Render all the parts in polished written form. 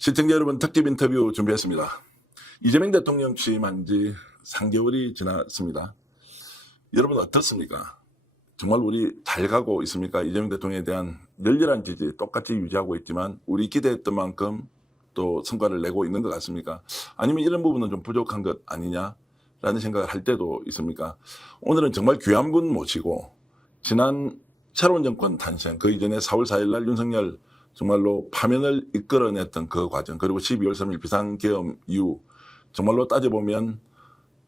시청자 여러분, 특집 인터뷰 준비했습니다. 이재명 대통령 취임한 지 3개월이 지났습니다. 여러분 어떻습니까? 정말 우리 잘 가고 있습니까? 이재명 대통령에 대한 열렬한 지지 똑같이 유지하고 있지만 우리 기대했던 만큼 또 성과를 내고 있는 것 같습니까? 아니면 이런 부분은 좀 부족한 것 아니냐라는 생각을 할 때도 있습니까? 오늘은 정말 귀한 분 모시고 지난 새로운 정권 탄생, 그 이전에 4월 4일 날 윤석열 정말로 파면을 이끌어냈던 그 과정, 그리고 12월 3일 비상계엄 이후 정말로 따져보면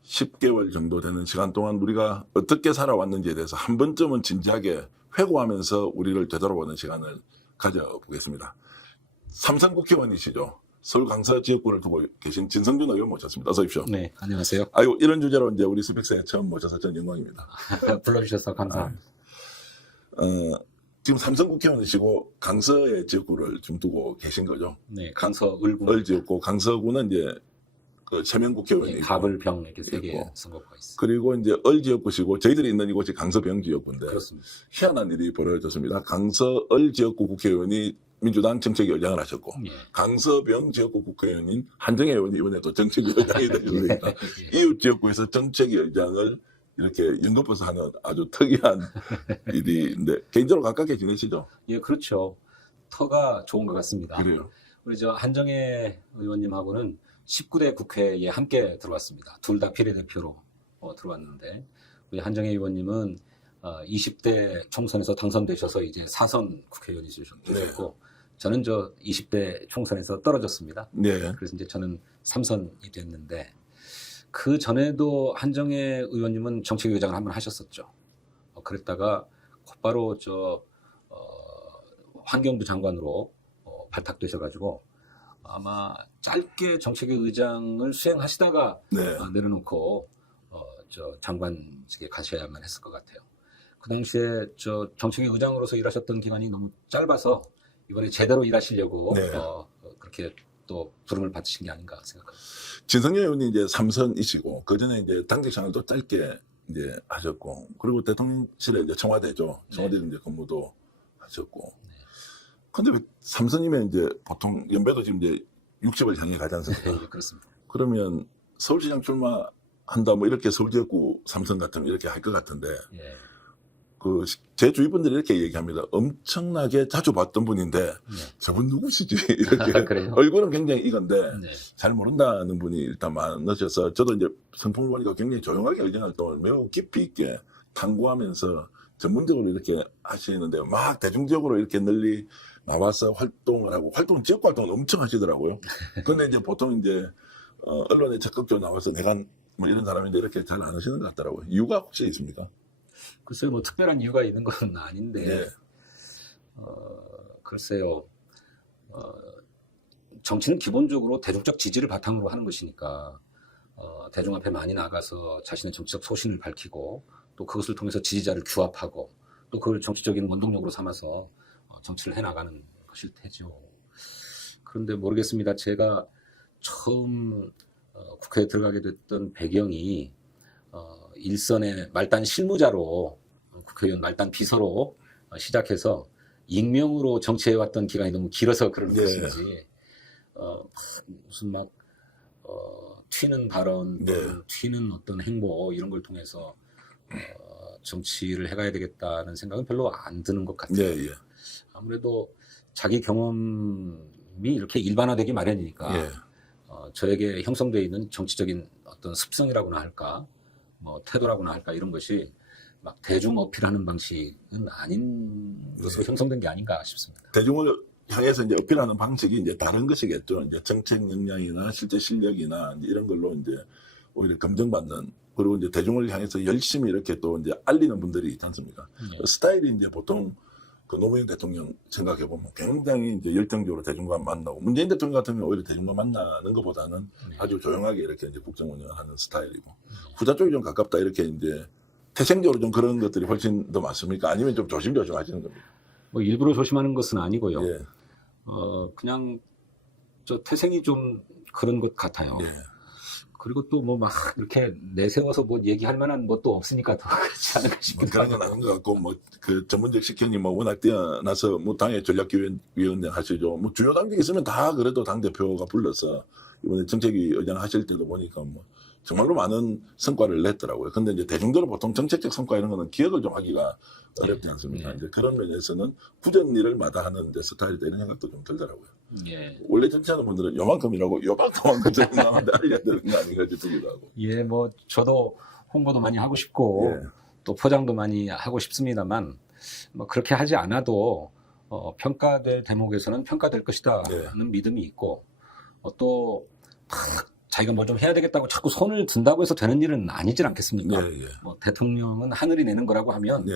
10개월 정도 되는 시간 동안 우리가 어떻게 살아왔는지에 대해서 한 번쯤은 진지하게 회고하면서 우리를 되돌아보는 시간을 가져보겠습니다. 삼선 국회의원이시죠. 서울 강서 지역구를 두고 계신 진성준 의원 모셨습니다. 어서 오십시오. 네, 안녕하세요. 아이고, 이런 주제로 이제 우리 스펙스에 처음 모셔서 전 영광입니다. 불러주셔서 감사합니다. 지금 삼선 국회의원이시고 강서의 지역구를 좀 두고 계신 거죠. 네, 강서 을구. 을지역구, 강서구는 이제 그 세명 국회의원이 있고, 갑을병 이렇게 세 개 있고. 선거구가 있습니다. 그리고 이제 을지역구시고 저희들이 있는 이곳이 강서병 지역구인데 그렇습니다. 희한한 일이 벌어졌습니다. 강서 을지역구 국회의원이 민주당 정책위원장을 하셨고 예. 강서병 지역구 국회의원인 한정혜 의원이 이번에 또 정책위원장이 되셨으니까 이웃 지역구에서 정책위원장을 이렇게 연거푸서 하는 아주 특이한 일인데 개인적으로 가깝게 지내시죠? 예, 그렇죠. 터가 좋은 것 같습니다. 그래요. 우리 저 한정혜 의원님하고는 19대 국회에 함께 들어왔습니다. 둘 다 비례대표로 들어왔는데 우리 한정혜 의원님은 20대 총선에서 당선되셔서 이제 4선 국회의원이 되셨고 저는 저 20대 총선에서 떨어졌습니다. 네. 그래서 이제 저는 3선이 됐는데 그 전에도 한정혜 의원님은 정책위원장을 한번 하셨었죠. 그랬다가 곧바로 환경부 장관으로 발탁되셔가지고 아마 짧게 정책위의장을 수행하시다가 네. 내려놓고 장관직에 가셔야만 했을 것 같아요. 그 당시에 정책위의장으로서 일하셨던 기간이 너무 짧아서 이번에 제대로 일하시려고 네. 그렇게 또 부름을 받으신 게 아닌가 생각합니다. 진성열 의원이 이제 3선이시고 그 전에 이제 당직 생활도 짧게 이제 하셨고 그리고 대통령실에 이제 청와대죠. 청와대 이제 근무도 하셨고. 근데 왜 3선이면 이제 보통 연배도 지금 이제 60을 향해 가지 않습니까? 네, 그렇습니다. 그러면 서울시장 출마한다 뭐 이렇게 서울지역구 3선 같으면 이렇게 할 것 같은데 예. 그 제 주위 분들이 이렇게 얘기합니다. 엄청나게 자주 봤던 분인데 네. 저분 누구시지? 이렇게 그래요? 얼굴은 굉장히 익은데 네. 잘 모른다는 분이 일단 많으셔서 저도 이제 성풍을 보니까 굉장히 조용하게 의정 활동을 매우 깊이 있게 탐구하면서 전문적으로 이렇게 하시는데 막 대중적으로 이렇게 널리 나와서 활동을 하고 지역 활동을 엄청 하시더라고요. 근데 이제 보통 이제 언론에 적극적으로 나와서 내가 뭐 이런 사람인데 이렇게 잘 안 하시는 것 같더라고요. 이유가 혹시 있습니까? 글쎄요, 뭐 특별한 이유가 있는 건 아닌데, 네. 글쎄요, 정치는 기본적으로 대중적 지지를 바탕으로 하는 것이니까, 대중 앞에 많이 나가서 자신의 정치적 소신을 밝히고, 또 그것을 통해서 지지자를 규합하고, 또 그걸 정치적인 원동력으로 삼아서 정치를 해나가는 것일 테죠. 그런데 모르겠습니다. 제가 처음 국회에 들어가게 됐던 배경이 일선의 말단 실무자로 국회의원 말단 비서로 시작해서 익명으로 정치해왔던 기간이 너무 길어서 그런 네. 것인지 무슨 막 튀는 발언, 네. 튀는 어떤 행보 이런 걸 통해서 정치를 해가야 되겠다는 생각은 별로 안 드는 것 같아요. 네, 예. 아무래도 자기 경험이 이렇게 일반화되기 마련이니까 예. 저에게 형성되어 있는 정치적인 어떤 습성이라고나 할까, 뭐 태도라고나 할까 이런 것이 막 대중 어필하는 방식은 아닌 것으로 형성된 게 아닌가 싶습니다. 대중을 향해서 이제 어필하는 방식이 이제 다른 것이겠죠. 이제 정책 역량이나 실제 실력이나 이제 이런 걸로 이제 오히려 검증받는 그리고 이제 대중을 향해서 열심히 이렇게 또 이제 알리는 분들이 있지 않습니까? 그 스타일이 이제 보통 그 노무현 대통령 생각해 보면 굉장히 이제 열정적으로 대중과 만나고 문재인 대통령 같은 경우는 오히려 대중과 만나는 것보다는 아주 조용하게 이렇게 이제 국정 운영을 하는 스타일이고 후자 쪽이 좀 가깝다 이렇게 이제 태생적으로 좀 그런 것들이 훨씬 더 많습니까? 아니면 좀 조심조심 하시는 겁니까? 뭐 일부러 조심하는 것은 아니고요. 예. 그냥 저 태생이 좀 그런 것 같아요. 예. 그리고 또 뭐 막 이렇게 내세워서 뭐 얘기할 만한 것도 없으니까 더 그렇지 않을까 뭐 싶기도 그런 건 하고. 아닌 것 같고, 뭐, 그 전문적 식견이 뭐 워낙 뛰어나서 뭐 당의 전략위원장 하시죠. 뭐 주요 당직이 있으면 다 그래도 당대표가 불러서 이번에 정책위 의장 하실 때도 보니까 뭐 정말로 많은 성과를 냈더라고요. 근데 이제 대중들은 보통 정책적 성과 이런 거는 기억을 좀 하기가 어렵지 않습니까? 네. 이제 그런 면에서는 굳은 일을 마다하는 데 스타일이 되는 생각도 좀 들더라고요. 예. 원래 정치하는 분들은 요만큼이라고 요만큼만 그저 남한테 알려야 되는 거 아닌가 싶기도 하고. 예, 뭐 저도 홍보도 많이 하고 싶고 예. 또 포장도 많이 하고 싶습니다만 뭐 그렇게 하지 않아도 평가될 대목에서는 평가될 것이다 네. 하는 믿음이 있고 또 자기가 뭘 좀 해야 되겠다고 자꾸 손을 든다고 해서 되는 일은 아니질 않겠습니까? 예, 예. 뭐 대통령은 하늘이 내는 거라고 하면 예.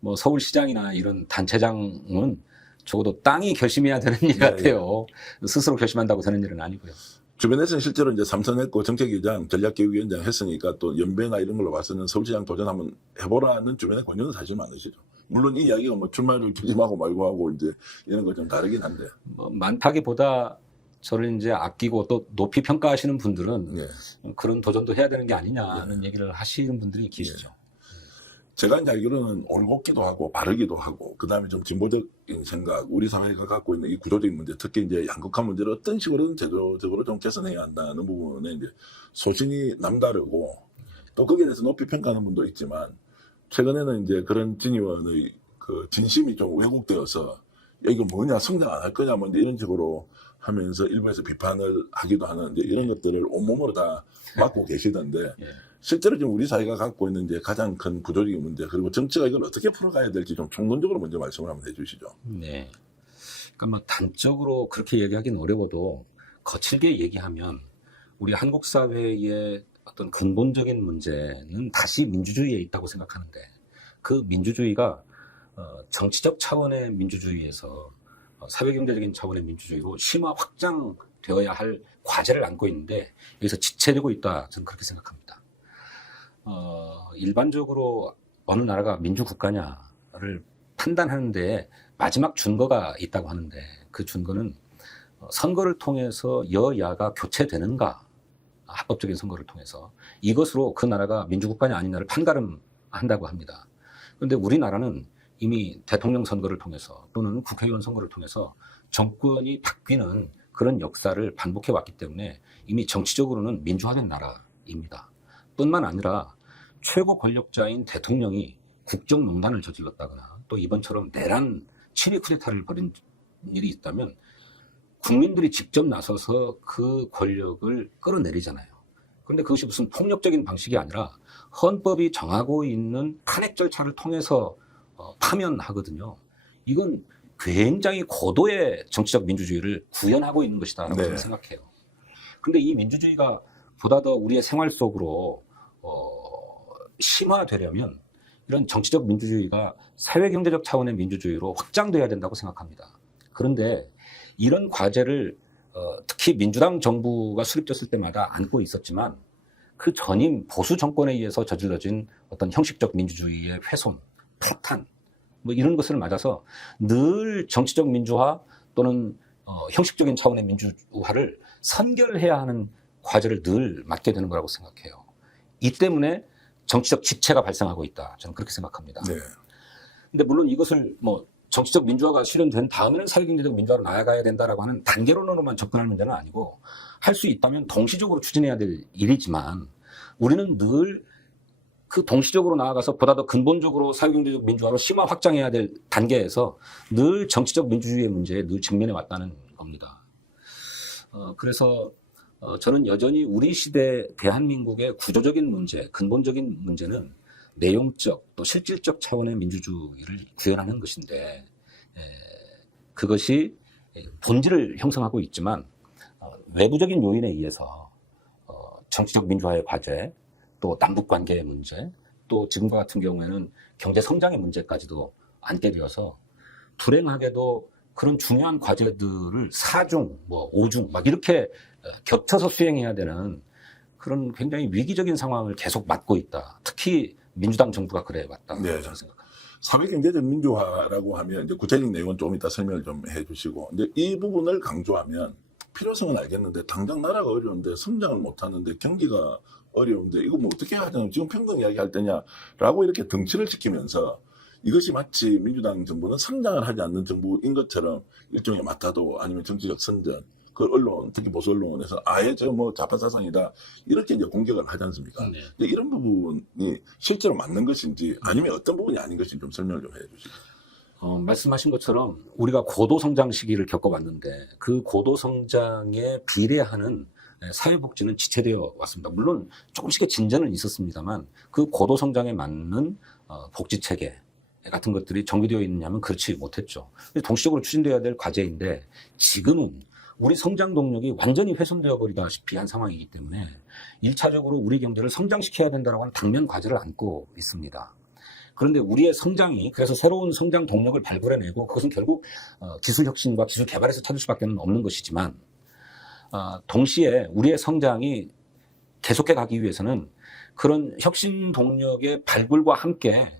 뭐 서울시장이나 이런 단체장은 적어도 땅이 결심해야 되는 일 네, 같아요. 스스로 결심한다고 되는 일은 아니고요. 주변에서는 실제로 이제 삼선했고 정책위장, 전략기획위원장 했으니까 또 연배나 이런 걸로 봐서는 서울시장 도전 한번 해보라는 주변의 권유는 사실 많으시죠. 물론 이 이야기가 뭐 출마를 결심하고 말고 하고 이제 이런 거 좀 다르긴 한데. 뭐 많다기보다 저를 이제 아끼고 또 높이 평가하시는 분들은 예. 그런 도전도 해야 되는 게 아니냐는 얘기를 하시는 분들이 계시죠. 제가 이제 알기로는 올곧기도 하고 바르기도 하고 그다음에 좀 진보적인 생각, 우리 사회가 갖고 있는 이 구조적인 문제, 특히 이제 양극화 문제를 어떤 식으로든 제도적으로 좀 개선해야 한다는 부분에 이제 소신이 남다르고 또 거기에 대해서 높이 평가하는 분도 있지만 최근에는 이제 그런 진 의원의 그 진심이 좀 왜곡되어서 야, 이거 뭐냐 성장 안 할 거냐 뭐 이제 이런 식으로 하면서 일부에서 비판을 하기도 하는 이제 이런 것들을 온몸으로 다 맡고 계시던데. 예. 실제로 지금 우리 사회가 갖고 있는 이제 가장 큰 구조적인 문제 그리고 정치가 이걸 어떻게 풀어가야 될지 좀 총론적으로 먼저 말씀을 한번 해주시죠. 네. 그러니까 뭐 단적으로 그렇게 얘기하기는 어려워도 거칠게 얘기하면 우리 한국 사회의 어떤 근본적인 문제는 다시 민주주의에 있다고 생각하는데 그 민주주의가 정치적 차원의 민주주의에서 사회경제적인 차원의 민주주의로 심화 확장되어야 할 과제를 안고 있는데 여기서 지체되고 있다. 저는 그렇게 생각합니다. 일반적으로 어느 나라가 민주국가냐를 판단하는데 마지막 준거가 있다고 하는데 그 준거는 선거를 통해서 여야가 교체되는가, 합법적인 선거를 통해서 이것으로 그 나라가 민주국가냐 아니냐를 판가름한다고 합니다. 그런데 우리나라는 이미 대통령 선거를 통해서 또는 국회의원 선거를 통해서 정권이 바뀌는 그런 역사를 반복해 왔기 때문에 이미 정치적으로는 민주화된 나라입니다. 뿐만 아니라 최고 권력자인 대통령이 국정농단을 저질렀다거나 또 이번처럼 내란 친위 쿠데타를 벌인 일이 있다면 국민들이 직접 나서서 그 권력을 끌어내리잖아요. 그런데 그것이 무슨 폭력적인 방식이 아니라 헌법이 정하고 있는 탄핵 절차를 통해서 파면하거든요. 이건 굉장히 고도의 정치적 민주주의를 구현하고 있는 것이다라고 네. 저는 생각해요. 그런데 이 민주주의가 보다 더 우리의 생활 속으로 심화되려면 이런 정치적 민주주의가 사회경제적 차원의 민주주의로 확장돼야 된다고 생각합니다. 그런데 이런 과제를 특히 민주당 정부가 수립됐을 때마다 안고 있었지만 그 전임 보수 정권에 의해서 저질러진 어떤 형식적 민주주의의 훼손, 파탄 뭐 이런 것을 맞아서 늘 정치적 민주화 또는 형식적인 차원의 민주화를 선결해야 하는 과제를 늘 맡게 되는 거라고 생각해요. 이 때문에 정치적 지체가 발생하고 있다. 저는 그렇게 생각합니다. 네. 근데 물론 이것을 뭐 정치적 민주화가 실현된 다음에는 사회경제적 민주화로 나아가야 된다라고 하는 단계론으로만 접근할 문제는 아니고 할 수 있다면 동시적으로 추진해야 될 일이지만 우리는 늘 그 동시적으로 나아가서 보다 더 근본적으로 사회경제적 민주화로 심화 확장해야 될 단계에서 늘 정치적 민주주의의 문제에 늘 직면해 왔다는 겁니다. 그래서 저는 여전히 우리 시대 대한민국의 구조적인 문제, 근본적인 문제는 내용적 또 실질적 차원의 민주주의를 구현하는 것인데 그것이 본질을 형성하고 있지만 외부적인 요인에 의해서 정치적 민주화의 과제 또 남북관계의 문제 또 지금과 같은 경우에는 경제 성장의 문제까지도 안게 되어서 불행하게도 그런 중요한 과제들을 4중, 뭐 5중 막 이렇게 겹쳐서 수행해야 되는 그런 굉장히 위기적인 상황을 계속 맞고 있다. 특히 민주당 정부가 그래 왔다. 네. 저는 생각합니다. 사회경제적 민주화라고 하면 이제 구체적인 내용은 좀 이따 설명을 좀 해주시고 이제 이 부분을 강조하면 필요성은 알겠는데 당장 나라가 어려운데 성장을 못하는데 경기가 어려운데 이거 뭐 어떻게 해야 되나 지금 평등 이야기할 때냐라고 이렇게 덩치를 지키면서 이것이 마치 민주당 정부는 성장을 하지 않는 정부인 것처럼 일종의 마타도 아니면 정치적 선전 그 언론 특히 보수 언론에서 아예 저 뭐 좌파 사상이다 이렇게 이제 공격을 하지 않습니까? 네. 근데 이런 부분이 실제로 맞는 것인지 아니면 어떤 부분이 아닌 것인지 좀 설명을 좀 해주시죠. 말씀하신 것처럼 우리가 고도 성장 시기를 겪어왔는데 그 고도 성장에 비례하는 사회복지는 지체되어 왔습니다. 물론 조금씩의 진전은 있었습니다만 그 고도 성장에 맞는 복지 체계 같은 것들이 정비되어 있느냐면 그렇지 못했죠. 동시적으로 추진되어야 될 과제인데 지금은 우리 성장 동력이 완전히 훼손되어 버리다시피 한 상황이기 때문에 1차적으로 우리 경제를 성장시켜야 된다고 하는 당면 과제를 안고 있습니다. 그런데 우리의 성장이 그래서 새로운 성장 동력을 발굴해내고 그것은 결국 기술 혁신과 기술 개발에서 찾을 수밖에 없는 것이지만 동시에 우리의 성장이 계속해 가기 위해서는 그런 혁신 동력의 발굴과 함께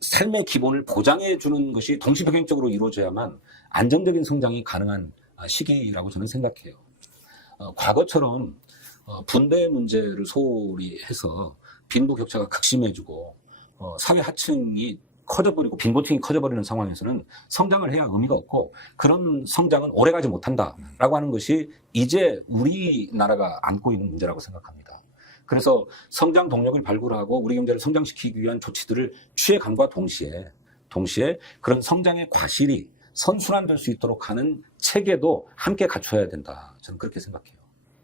삶의 기본을 보장해 주는 것이 동시병행적으로 이루어져야만 안정적인 성장이 가능한 시기라고 저는 생각해요. 과거처럼 분배 문제를 소홀히 해서 빈부격차가 극심해지고 사회 하층이 커져버리고 빈곤층이 커져버리는 상황에서는 성장을 해야 의미가 없고 그런 성장은 오래가지 못한다라고 하는 것이 이제 우리나라가 안고 있는 문제라고 생각합니다. 그래서 성장 동력을 발굴하고 우리 경제를 성장시키기 위한 조치들을 취해감과 동시에 그런 성장의 과실이 선순환될 수 있도록 하는 체계도 함께 갖춰야 된다. 저는 그렇게 생각해요.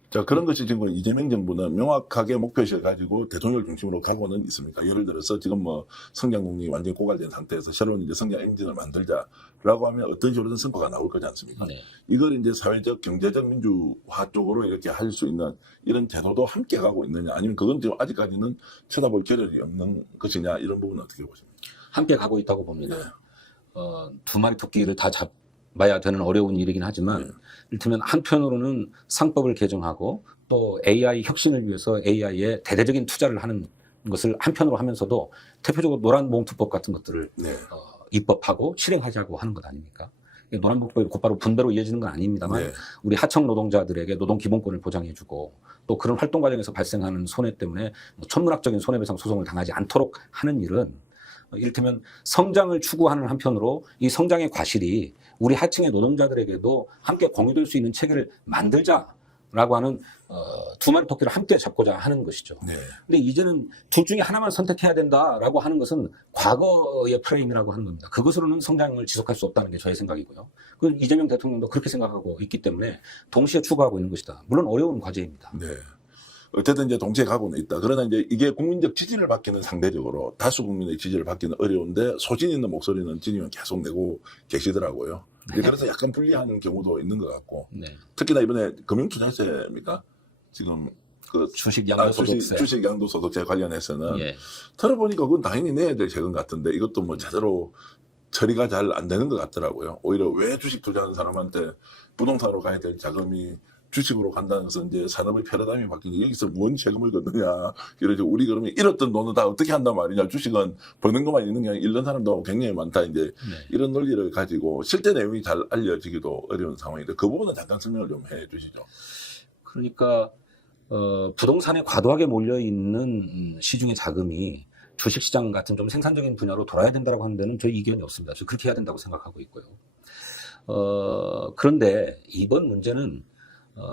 자, 그런 것이 지금 이재명 정부는 명확하게 목표의식을 가지고 대통령을 중심으로 가고는 있습니까? 예를 들어서 지금 뭐 성장 동력이 완전히 고갈된 상태에서 새로운 이제 성장 엔진을 만들자라고 하면 어떤 식으로든 성과가 나올 거지 않습니까? 네. 이걸 이제 사회적, 경제적 민주화 쪽으로 이렇게 할 수 있는 이런 태도도 함께 가고 있느냐 아니면 그건 지금 아직까지는 쳐다볼 겨를이 없는 것이냐 이런 부분은 어떻게 보십니까? 함께 가고 있다고 봅니다. 네. 두 마리 토끼를 다 잡아야 되는 어려운 일이긴 하지만 이를테면 한편으로는 상법을 개정하고 또 AI 혁신을 위해서 AI에 대대적인 투자를 하는 것을 한편으로 하면서도 대표적으로 노란봉투법 같은 것들을 네. 입법하고 실행하자고 하는 것 아닙니까? 노란봉투법이 곧바로 분배로 이어지는 건 아닙니다만 네. 우리 하청 노동자들에게 노동 기본권을 보장해주고 또 그런 활동 과정에서 발생하는 손해 때문에 천문학적인 손해배상 소송을 당하지 않도록 하는 일은 이를테면 성장을 추구하는 한편으로 이 성장의 과실이 우리 하층의 노동자들에게도 함께 공유될 수 있는 체계를 만들자라고 하는 두 마리 토끼를 함께 잡고자 하는 것이죠. 네. 근데 이제는 둘 중에 하나만 선택해야 된다라고 하는 것은 과거의 프레임이라고 하는 겁니다. 그것으로는 성장을 지속할 수 없다는 게 저의 생각이고요. 그 이재명 대통령도 그렇게 생각하고 있기 때문에 동시에 추구하고 있는 것이다. 물론 어려운 과제입니다. 네. 어쨌든 이제 동시에 가고는 있다. 그러나 이제 이게 국민적 지지를 받기는 상대적으로 다수 국민의 지지를 받기는 어려운데 소신 있는 목소리는 진이면 계속 내고 계시더라고요. 그래서 약간 불리한 경우도 있는 것 같고. 네. 특히나 이번에 금융투자세입니까? 지금 그 주식 양도소득세. 주식 양도소득세 관련해서는 예. 들어보니까 그건 당연히 내야 될 세금 같은데 이것도 뭐 제대로 처리가 잘 안 되는 것 같더라고요. 오히려 왜 주식 투자하는 사람한테 부동산으로 가야 될 자금이 주식으로 간다는 것은 이제 산업의 패러다임이 바뀌는 여기서 뭔 세금을 걷느냐. 이러죠. 우리 그러면 잃었던 돈은 다 어떻게 한단 말이냐. 주식은 버는 것만 있는 게 아니라 잃는 사람도 굉장히 많다. 이제 네. 이런 논리를 가지고 실제 내용이 잘 알려지기도 어려운 상황인데 그 부분은 잠깐 설명을 좀 해 주시죠. 그러니까 부동산에 과도하게 몰려 있는 시중의 자금이 주식시장 같은 좀 생산적인 분야로 돌아야 된다고 하는 데는 저희 이견이 없습니다. 저 그렇게 해야 된다고 생각하고 있고요. 그런데 이번 문제는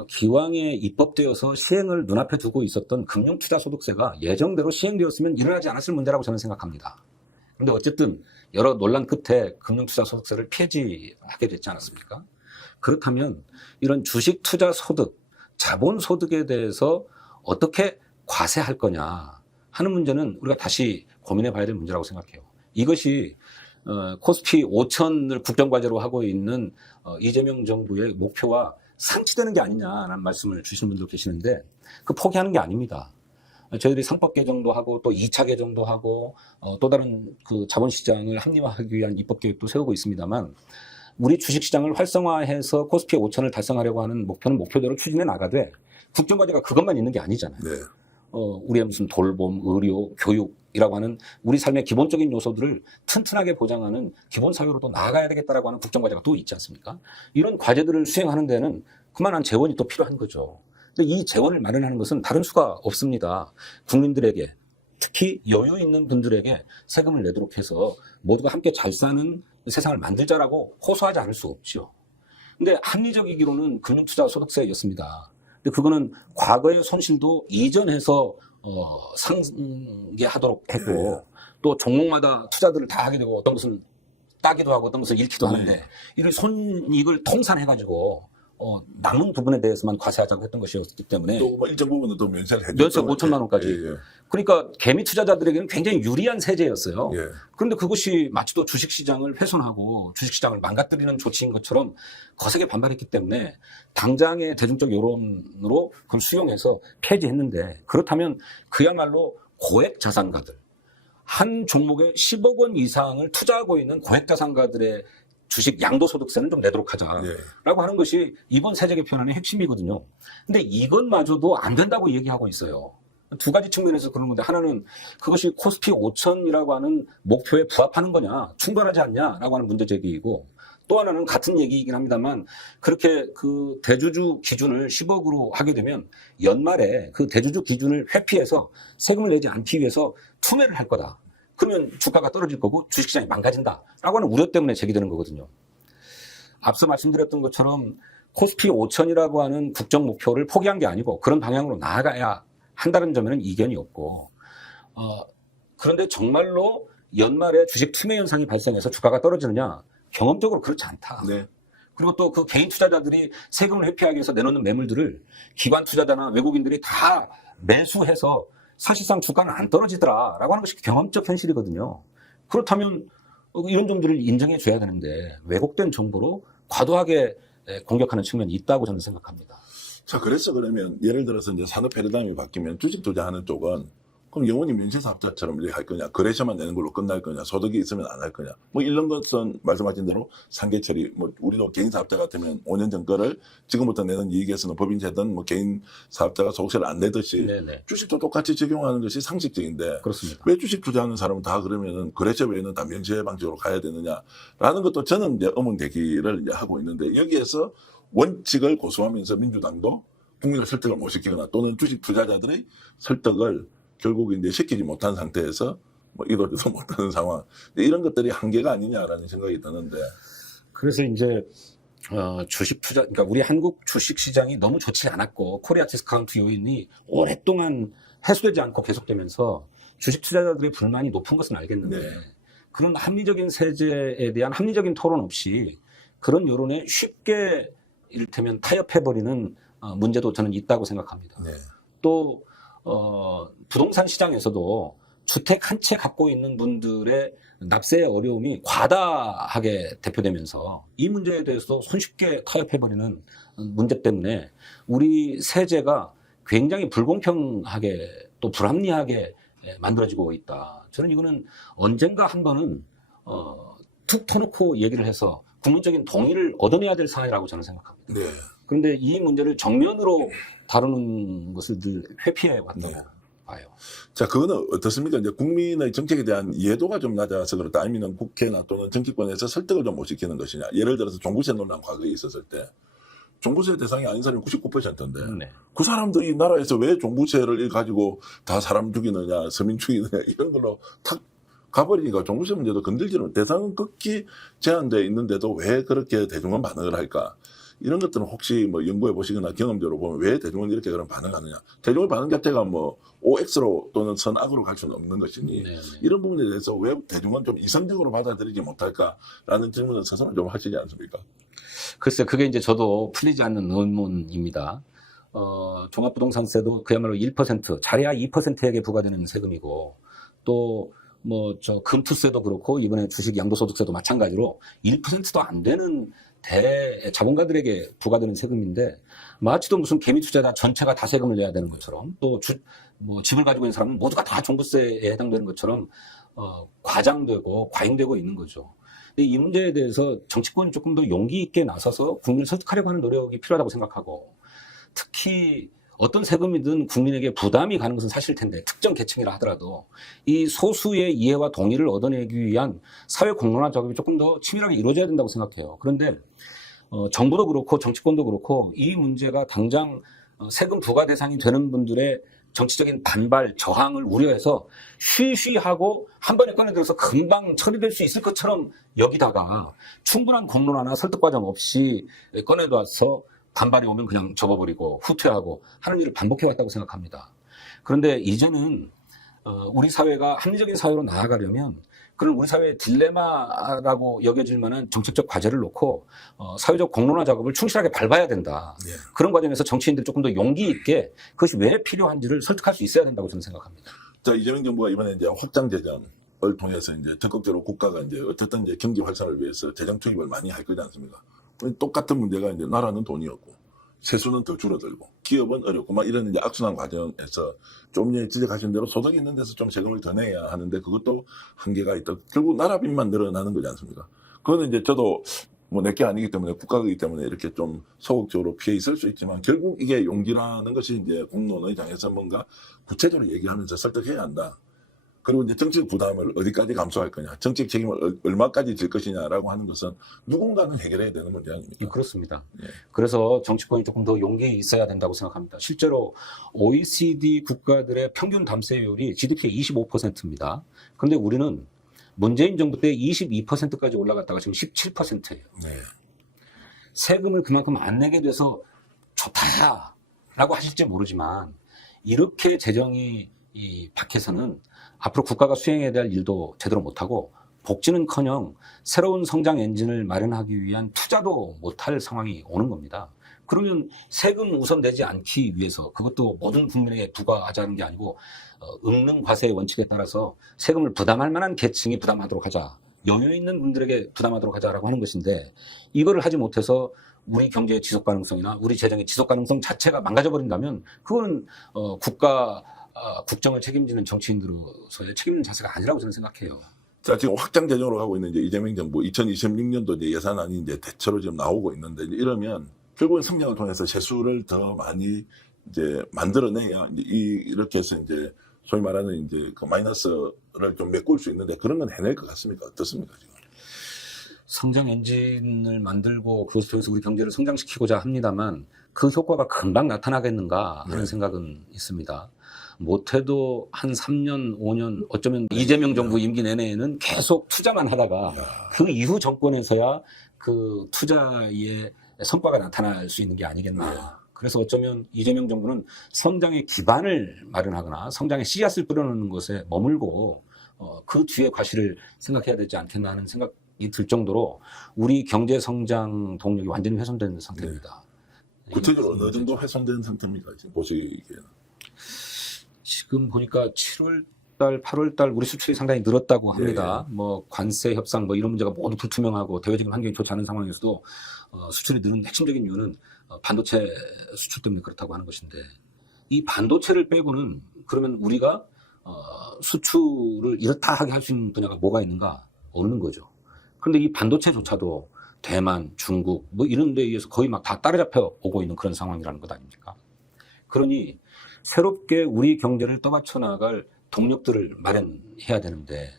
기왕에 입법되어서 시행을 눈앞에 두고 있었던 금융투자소득세가 예정대로 시행되었으면 일어나지 않았을 문제라고 저는 생각합니다. 그런데 어쨌든 여러 논란 끝에 금융투자소득세를 폐지하게 됐지 않았습니까? 그렇다면 이런 주식투자소득, 자본소득에 대해서 어떻게 과세할 거냐 하는 문제는 우리가 다시 고민해 봐야 될 문제라고 생각해요. 이것이 코스피 5천을 국정과제로 하고 있는 이재명 정부의 목표와 상치되는 게 아니냐라는 말씀을 주시는 분들 계시는데 그 포기하는 게 아닙니다. 저희들이 상법 개정도 하고 또 2차 개정도 하고 또 다른 그 자본시장을 합리화하기 위한 입법 계획도 세우고 있습니다만 우리 주식시장을 활성화해서 코스피 5천을 달성하려고 하는 목표는 목표대로 추진해 나가되 국정과제가 그것만 있는 게 아니잖아요. 네. 우리의 무슨 돌봄, 의료, 교육 이라고 하는 우리 삶의 기본적인 요소들을 튼튼하게 보장하는 기본 사회로 또 나아가야 되겠다라고 하는 국정과제가 또 있지 않습니까? 이런 과제들을 수행하는 데는 그만한 재원이 또 필요한 거죠. 근데 이 재원을 마련하는 것은 다른 수가 없습니다. 국민들에게, 특히 여유 있는 분들에게 세금을 내도록 해서 모두가 함께 잘 사는 세상을 만들자라고 호소하지 않을 수 없죠. 근데 합리적이기로는 금융투자소득세였습니다. 근데 그거는 과거의 손실도 이전해서 상계하도록 했고, 또 종목마다 투자들을 다 하게 되고, 어떤 것은 따기도 하고 어떤 것은 잃기도 하는데, 이런 손익을 통산해가지고 남은 부분에 대해서만 과세하자고 했던 것이었기 때문에 또 뭐 일정 부분은 또 면세를 해줬죠. 면세 5천만 원까지. 예, 예. 그러니까 개미 투자자들에게는 굉장히 유리한 세제였어요. 예. 그런데 그것이 마치 또 주식시장을 훼손하고 주식시장을 망가뜨리는 조치인 것처럼 거세게 반발했기 때문에 당장의 대중적 여론으로 그걸 수용해서 폐지했는데, 그렇다면 그야말로 고액 자산가들, 한 종목에 10억 원 이상을 투자하고 있는 고액 자산가들의 주식 양도소득세는 좀 내도록 하자라고 예. 하는 것이 이번 세제 개편안의 핵심이거든요. 근데 이것마저도 안 된다고 얘기하고 있어요. 두 가지 측면에서 그런 건데, 하나는 그것이 코스피 5천이라고 하는 목표에 부합하는 거냐, 충분하지 않냐라고 하는 문제 제기이고, 또 하나는 같은 얘기이긴 합니다만, 그렇게 그 대주주 기준을 10억으로 하게 되면 연말에 그 대주주 기준을 회피해서 세금을 내지 않기 위해서 투매를 할 거다. 그러면 주가가 떨어질 거고 주식시장이 망가진다라고 하는 우려 때문에 제기되는 거거든요. 앞서 말씀드렸던 것처럼 코스피 5천이라고 하는 국정 목표를 포기한 게 아니고 그런 방향으로 나아가야 한다는 점에는 이견이 없고, 그런데 정말로 연말에 주식 투매 현상이 발생해서 주가가 떨어지느냐? 경험적으로 그렇지 않다. 네. 그리고 또 그 개인 투자자들이 세금을 회피하기 위해서 내놓는 매물들을 기관 투자자나 외국인들이 다 매수해서 사실상 주가는 안 떨어지더라라고 하는 것이 경험적 현실이거든요. 그렇다면 이런 점들을 인정해 줘야 되는데 왜곡된 정보로 과도하게 공격하는 측면이 있다고 저는 생각합니다. 자, 그래서 그러면 예를 들어서 이제 산업 패러다임이 바뀌면 주식 투자하는 쪽은 그럼 영원히 면세사업자처럼 이렇게 할 거냐, 거래처만 내는 걸로 끝날 거냐, 소득이 있으면 안 할 거냐, 뭐 이런 것은 말씀하신 대로 상계 처리, 뭐 우리도 개인 사업자 같으면 5년 전 거를 지금부터 내는 이익에서는 법인세든 뭐 개인 사업자가 소득세를 안 내듯이 네네. 주식도 똑같이 적용하는 것이 상식적인데 그렇습니다. 왜 주식 투자하는 사람은 다 그러면은 거래처 외에는 다 면세 방식으로 가야 되느냐라는 것도 저는 이제 의문대기를 이제 하고 있는데, 여기에서 원칙을 고수하면서 민주당도 국민을 설득을 못 시키거나 또는 주식 투자자들의 설득을 결국 이제 시키지 못한 상태에서 뭐 이러지도 못하는 상황, 이런 것들이 한계가 아니냐라는 생각이 드는데. 그래서 이제 주식 투자, 그러니까 우리 한국 주식 시장이 너무 좋지 않았고 코리아 디스카운트 요인이 오랫동안 해소되지 않고 계속되면서 주식 투자자들의 불만이 높은 것은 알겠는데, 네. 그런 합리적인 세제에 대한 합리적인 토론 없이 그런 여론에 쉽게 이를테면 타협해버리는 문제도 저는 있다고 생각합니다. 네. 또 부동산 시장에서도 주택 한 채 갖고 있는 분들의 납세의 어려움이 과다하게 대표되면서 이 문제에 대해서도 손쉽게 타협해버리는 문제 때문에 우리 세제가 굉장히 불공평하게 또 불합리하게 만들어지고 있다. 저는 이거는 언젠가 한 번은 툭 터놓고 얘기를 해서 국민적인 동의를 얻어내야 될 사안이라고 저는 생각합니다. 네. 그런데 이 문제를 정면으로 다루는 것을 늘 회피해 왔다고 봐요. 자, 그거는 어떻습니까? 이제 국민의 정책에 대한 이해도가 좀 낮아서 그렇다, 아니면 국회나 또는 정치권에서 설득을 좀 못 시키는 것이냐. 예를 들어서 종부세 논란 과거에 있었을 때 종부세 대상이 아닌 사람이 99%인데 네. 그 사람도 이 나라에서 왜 종부세를 가지고 다 사람 죽이느냐, 서민 죽이느냐 이런 걸로 탁 가버리니까 종부세 문제도 건들지는, 대상은 극히 제한되어 있는데도 왜 그렇게 대중은 반응을 할까? 이런 것들은 혹시 뭐 연구해 보시거나 경험적으로 보면 왜 대중은 이렇게 그런 반응하느냐? 대중의 반응 자체가 뭐 OX로 또는 선악으로 갈 수는 없는 것이니 네네. 이런 부분에 대해서 왜 대중은 좀 이성적으로 받아들이지 못할까라는 질문을 스스로 좀 하시지 않습니까? 글쎄, 그게 이제 저도 풀리지 않는 의문입니다. 종합부동산세도 그야말로 1%, 잘해야 2%에게 부과되는 세금이고, 또 금투세도 그렇고 이번에 주식 양도소득세도 마찬가지로 1%도 안 되는 자본가들에게 부과되는 세금인데, 마치도 무슨 개미 투자자 전체가 다 세금을 내야 되는 것처럼, 또 집을 가지고 있는 사람은 모두가 다 종부세에 해당되는 것처럼 과장되고 과잉되고 있는 거죠. 근데 이 문제에 대해서 정치권이 조금 더 용기 있게 나서서 국민을 설득하려고 하는 노력이 필요하다고 생각하고, 특히 어떤 세금이든 국민에게 부담이 가는 것은 사실일 텐데 특정 계층이라 하더라도 이 소수의 이해와 동의를 얻어내기 위한 사회 공론화 작업이 조금 더 치밀하게 이루어져야 된다고 생각해요. 그런데 정부도 그렇고 정치권도 그렇고 이 문제가 당장 세금 부과 대상이 되는 분들의 정치적인 반발, 저항을 우려해서 쉬쉬하고 한 번에 꺼내들어서 금방 처리될 수 있을 것처럼 여기다가 충분한 공론화나 설득 과정 없이 꺼내둬서 반발이 오면 그냥 접어버리고 후퇴하고 하는 일을 반복해왔다고 생각합니다. 그런데 이제는 우리 사회가 합리적인 사회로 나아가려면 그런 우리 사회의 딜레마라고 여겨질 만한 정책적 과제를 놓고 사회적 공론화 작업을 충실하게 밟아야 된다. 예. 그런 과정에서 정치인들이 조금 더 용기 있게 그것이 왜 필요한지를 설득할 수 있어야 된다고 저는 생각합니다. 자, 이재명 정부가 이번에 이제 확장 재정을 통해서 이제 적극적으로 국가가 이제 어쨌든 이제 경제 활성화를 위해서 재정 투입을 많이 할 거지 않습니까? 똑같은 문제가 이제 나라는 돈이 없고 세수는 더 줄어들고 기업은 어렵고 막 이런 이제 악순환 과정에서 좀 전에 지적하신 대로 소득이 있는 데서 좀 세금을 더 내야 하는데 그것도 한계가 있다. 결국 나라 빚만 늘어나는 거지 않습니까? 그거는 이제 저도 뭐 내게 아니기 때문에 국가이기 때문에 이렇게 좀 소극적으로 피해 있을 수 있지만 결국 이게 용기라는 것이 이제 공론의 장에서 뭔가 구체적으로 얘기하면서 설득해야 한다. 그리고 이제 정치적 부담을 어디까지 감수할 거냐, 정치적 책임을 얼마까지 질 것이냐라고 하는 것은 누군가는 해결해야 되는 문제 아닙니까? 그렇습니다. 예. 그래서 정치권이 조금 더 용기 있어야 된다고 생각합니다. 실제로 OECD 국가들의 평균 담세율이 GDP의 25%입니다. 그런데 우리는 문재인 정부 때 22%까지 올라갔다가 지금 17%예요. 네. 세금을 그만큼 안 내게 돼서 좋다야 라고 하실지 모르지만 이렇게 재정이 박해서는 앞으로 국가가 수행해야 될 일도 제대로 못하고 복지는커녕 새로운 성장 엔진을 마련하기 위한 투자도 못할 상황이 오는 겁니다. 그러면 세금 우선 내지 않기 위해서 그것도 모든 국민에게 부과하자는 게 아니고 읊는 과세의 원칙에 따라서 세금을 부담할 만한 계층이 부담하도록 하자. 여유 있는 분들에게 부담하도록 하자라고 하는 것인데 이거를 하지 못해서 우리 경제의 지속 가능성이나 우리 재정의 지속 가능성 자체가 망가져 버린다면 그거는 국정을 책임지는 정치인으로서의 책임 있는 자세가 아니라고 저는 생각해요. 자, 지금 확장 재정으로 가고 있는 이제 이재명 정부 2026년도 이제 예산안이 이제 대체로 지금 나오고 있는데 이제 이러면 결국은 성장을 통해서 세수를 더 많이 이제 만들어내야 이제 이렇게 해서 이제 소위 말하는 이제 그 마이너스를 좀 메꿀 수 있는데 그런 건 해낼 것 같습니까? 어떻습니까, 지금? 성장 엔진을 만들고 그것을 통해서 우리 경제를 성장시키고자 합니다만 그 효과가 금방 나타나겠는가 하는 네. 생각은 있습니다. 못해도 한 3년, 5년, 어쩌면 이재명 정부 임기 내내에는 계속 투자만 하다가 그 이후 정권에서야 그 투자의 성과가 나타날 수 있는 게 아니겠나. 그래서 어쩌면 이재명 정부는 성장의 기반을 마련하거나 성장의 씨앗을 뿌려놓는 것에 머물고 그 뒤에 과실을 생각해야 되지 않겠나 하는 생각이 들 정도로 우리 경제 성장 동력이 완전히 훼손된 상태입니다. 구체적으로 어느 정도 훼손된 상태입니까? 지금 보시기에는. 지금 보니까 7월달, 8월달 우리 수출이 상당히 늘었다고 합니다. 뭐 관세 협상 뭐 이런 문제가 모두 불투명하고 대외적인 환경이 좋지 않은 상황에서도 수출이 느는 핵심적인 이유는 반도체 수출 때문에 그렇다고 하는 것인데 이 반도체를 빼고는 그러면 우리가 수출을 이렇다 하게 할 수 있는 분야가 뭐가 있는가? 없는 거죠. 그런데 이 반도체조차도 대만, 중국 뭐 이런 데에 의해서 거의 막 다 따라잡혀 오고 있는 그런 상황이라는 것 아닙니까? 그러니 새롭게 우리 경제를 떠받쳐 나갈 동력들을 마련해야 되는데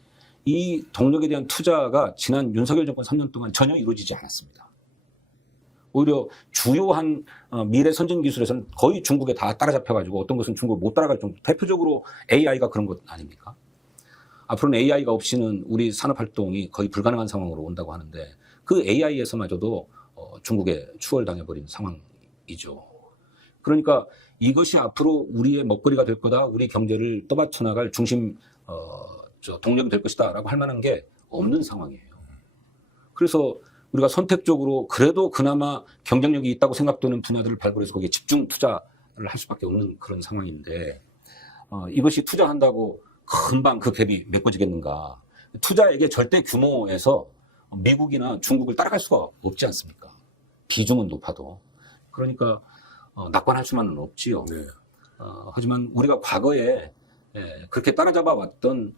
이 동력에 대한 투자가 지난 윤석열 정권 3년 동안 전혀 이루어지지 않았습니다. 오히려 주요한 미래 선진 기술에서는 거의 중국에 다 따라잡혀가지고 어떤 것은 중국을 못 따라갈 정도. 대표적으로 AI가 그런 것 아닙니까? 앞으로는 AI가 없이는 우리 산업활동이 거의 불가능한 상황으로 온다고 하는데 그 AI에서마저도 중국에 추월당해버린 상황이죠. 그러니까 이것이 앞으로 우리의 먹거리가 될 거다, 우리 경제를 떠받쳐 나갈 중심 동력이 될 것이다 라고 할 만한 게 없는 상황이에요. 그래서 우리가 선택적으로 그래도 그나마 경쟁력이 있다고 생각되는 분야들을 발굴해서 거기에 집중 투자를 할 수밖에 없는 그런 상황인데 이것이 투자한다고 금방 그 갭이 메꿔지겠는가. 투자액의 절대 규모에서 미국이나 중국을 따라갈 수가 없지 않습니까? 비중은 높아도. 그러니까 낙관할 수만은 없지요. 네. 하지만 우리가 과거에 그렇게 따라잡아 왔던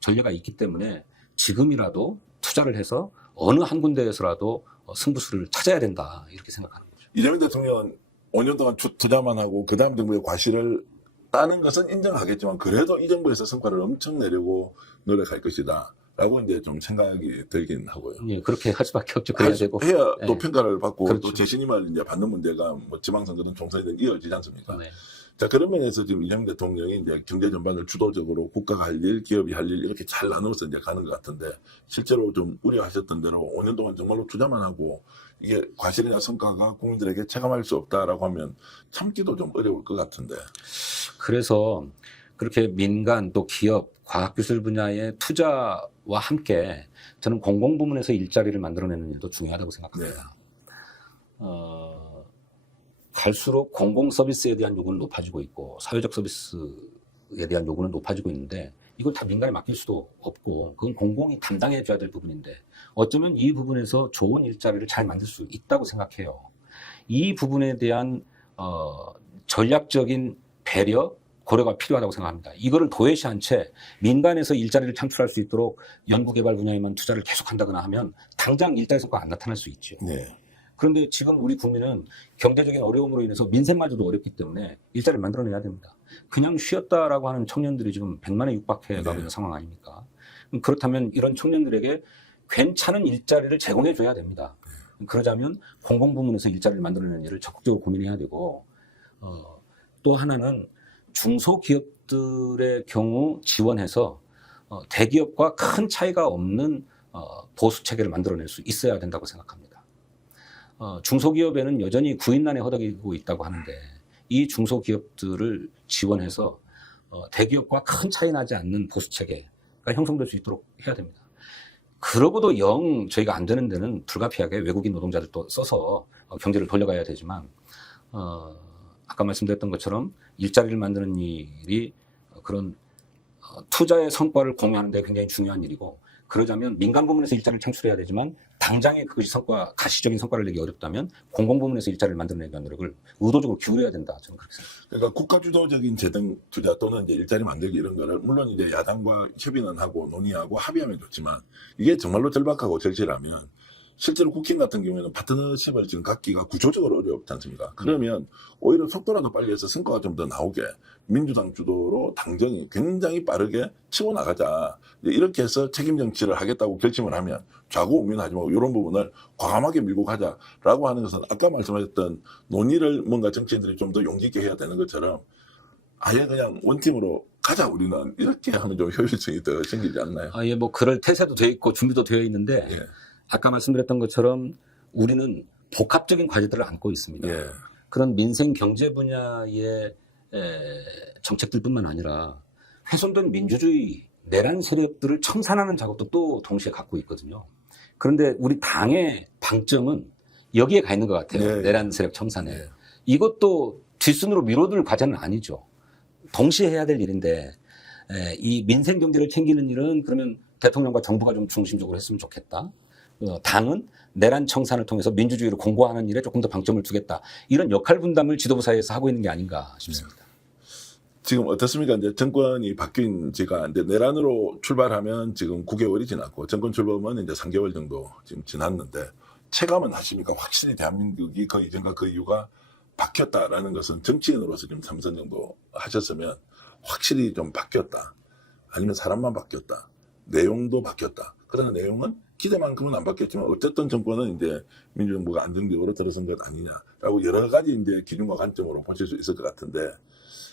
전례가 있기 때문에 지금이라도 투자를 해서 어느 한 군데에서라도 승부수를 찾아야 된다 이렇게 생각하는 거죠. 이재명 대통령은 5년 동안 투자만 하고 그 다음 정부의 과실을 따는 것은 인정하겠지만 그래도 이 정부에서 성과를 엄청 내려고 노력할 것이다. 라고 이제 좀 생각이 들긴 하고요. 예, 그렇게 할 수밖에 없죠. 그래야 되고. 해야 또 예. 평가를 받고 그렇죠. 또 재신임을 이제 받는 문제가 뭐 지방선거든 총선이든 이어지지 않습니까? 네. 자, 그런 면에서 지금 이재명 대통령이 이제 경제 전반을 주도적으로 국가가 할 일, 기업이 할 일 이렇게 잘 나눠서 이제 가는 것 같은데 실제로 좀 우려하셨던 대로 5년 동안 정말로 투자만 하고 이게 과실이나 성과가 국민들에게 체감할 수 없다라고 하면 참기도 좀 어려울 것 같은데. 그래서 그렇게 민간 또 기업, 과학기술 분야의 투자와 함께 저는 공공부문에서 일자리를 만들어내는 일도 중요하다고 생각합니다. 갈수록 공공서비스에 대한 요구는 높아지고 있고 사회적 서비스에 대한 요구는 높아지고 있는데 이걸 다 민간에 맡길 수도 없고 그건 공공이 담당해줘야 될 부분인데 어쩌면 이 부분에서 좋은 일자리를 잘 만들 수 있다고 생각해요. 이 부분에 대한 전략적인 배려, 고려가 필요하다고 생각합니다. 이거를 도외시한 채 민간에서 일자리를 창출할 수 있도록 연구개발 분야에만 투자를 계속한다거나 하면 당장 일자리 성과가 안 나타날 수 있죠. 네. 그런데 지금 우리 국민은 경제적인 어려움으로 인해서 민생마저도 어렵기 때문에 일자리를 만들어내야 됩니다. 그냥 쉬었다라고 하는 청년들이 지금 100만에 육박해 가고 있는 상황 아닙니까? 그렇다면 이런 청년들에게 괜찮은 일자리를 제공해 줘야 됩니다. 그러자면 공공부문에서 일자리를 만들어내는 일을 적극적으로 고민해야 되고 또 하나는 중소기업들의 경우 지원해서 대기업과 큰 차이가 없는 보수체계를 만들어낼 수 있어야 된다고 생각합니다. 중소기업에는 여전히 구인난에 허덕이고 있다고 하는데 이 중소기업들을 지원해서 대기업과 큰 차이 나지 않는 보수체계가 형성될 수 있도록 해야 됩니다. 그러고도 영 저희가 안 되는 데는 불가피하게 외국인 노동자들도 써서 경제를 돌려가야 되지만 아까 말씀드렸던 것처럼 일자리를 만드는 일이 그런 투자의 성과를 공유하는 데 굉장히 중요한 일이고 그러자면 민간 부문에서 일자리를 창출해야 되지만 당장에 그것이 가시적인 성과를 내기 어렵다면 공공 부문에서 일자리를 만들어내기 위한 노력을 의도적으로 기울여야 된다. 저는 그렇게 생각합니다. 그러니까 국가 주도적인 재정 투자 또는 이제 일자리 만들기 이런 거를 물론 이제 야당과 협의는 하고 논의하고 합의하면 좋지만 이게 정말로 절박하고 절실하면 실제로 국힘 같은 경우에는 파트너십을 지금 갖기가 구조적으로 어렵지 않습니까? 그러면 오히려 속도라도 빨리 해서 성과가 좀 더 나오게 민주당 주도로 당정이 굉장히 빠르게 치고 나가자. 이렇게 해서 책임 정치를 하겠다고 결심을 하면 좌고우면하지 말고 이런 부분을 과감하게 밀고 가자라고 하는 것은 아까 말씀하셨던 논의를 뭔가 정치인들이 좀 더 용기 있게 해야 되는 것처럼 아예 그냥 원팀으로 가자 우리는 이렇게 하면 좀 효율성이 더 생기지 않나요? 예, 뭐 그럴 태세도 되어 있고 준비도 되어 있는데 예. 아까 말씀드렸던 것처럼 우리는 복합적인 과제들을 안고 있습니다. 예. 그런 민생 경제 분야의 정책들뿐만 아니라 훼손된 민주주의 내란 세력들을 청산하는 작업도 또 동시에 갖고 있거든요. 그런데 우리 당의 방점은 여기에 가 있는 것 같아요. 예. 내란 세력 청산에. 예. 이것도 뒷순으로 미뤄둘 과제는 아니죠. 동시에 해야 될 일인데 이 민생 경제를 챙기는 일은 그러면 대통령과 정부가 좀 중심적으로 했으면 좋겠다. 당은 내란 청산을 통해서 민주주의를 공고하는 일에 조금 더 방점을 두겠다. 이런 역할 분담을 지도부 사이에서 하고 있는 게 아닌가 싶습니다. 지금 어떻습니까? 이제 정권이 바뀐 지가 이제 내란으로 출발하면 지금 9개월이 지났고 정권 출범은 이제 3개월 정도 지금 지났는데 체감은 하십니까? 확실히 대한민국이 그 이전과 그 이유가 바뀌었다라는 것은 정치인으로서 지금 3선 정도 하셨으면 확실히 좀 바뀌었다. 아니면 사람만 바뀌었다. 내용도 바뀌었다. 그러나 내용은 기대만큼은 안 바뀌었지만 어쨌든 정권은 이제 민주정부가 안정적으로 들어선 것 아니냐라고 여러 가지 이제 기준과 관점으로 보실 수 있을 것 같은데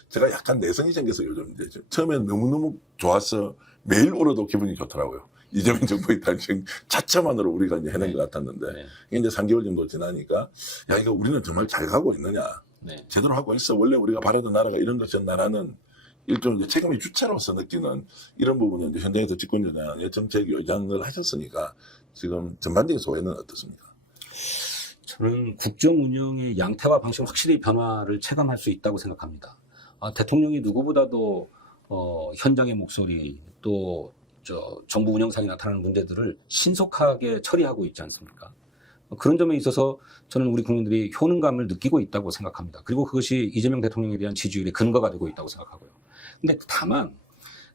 제가 약간 내성이 생겨서 요즘 이제 처음엔 너무너무 좋아서 매일 울어도 기분이 좋더라고요. 이재명 정부의 탄생 자체만으로 우리가 이제 해낸 것 같았는데 네. 이게 이제 3개월 정도 지나니까 야 이거 우리는 정말 잘 가고 있느냐 네. 제대로 하고 있어 원래 우리가 바라던 나라가 이런 것이었나라는 일종 이제 책임의 주체로서 느끼는 이런 부분이 이제 현장에서 집권여당의 정책 요장을 하셨으니까 지금 전반적인 소회는 어떻습니까? 저는 국정 운영의 양태와 방식은 확실히 변화를 체감할 수 있다고 생각합니다. 대통령이 누구보다도 현장의 목소리 또 정부 운영상에 나타나는 문제들을 신속하게 처리하고 있지 않습니까? 그런 점에 있어서 저는 우리 국민들이 효능감을 느끼고 있다고 생각합니다. 그리고 그것이 이재명 대통령에 대한 지지율의 근거가 되고 있다고 생각하고요. 근데 다만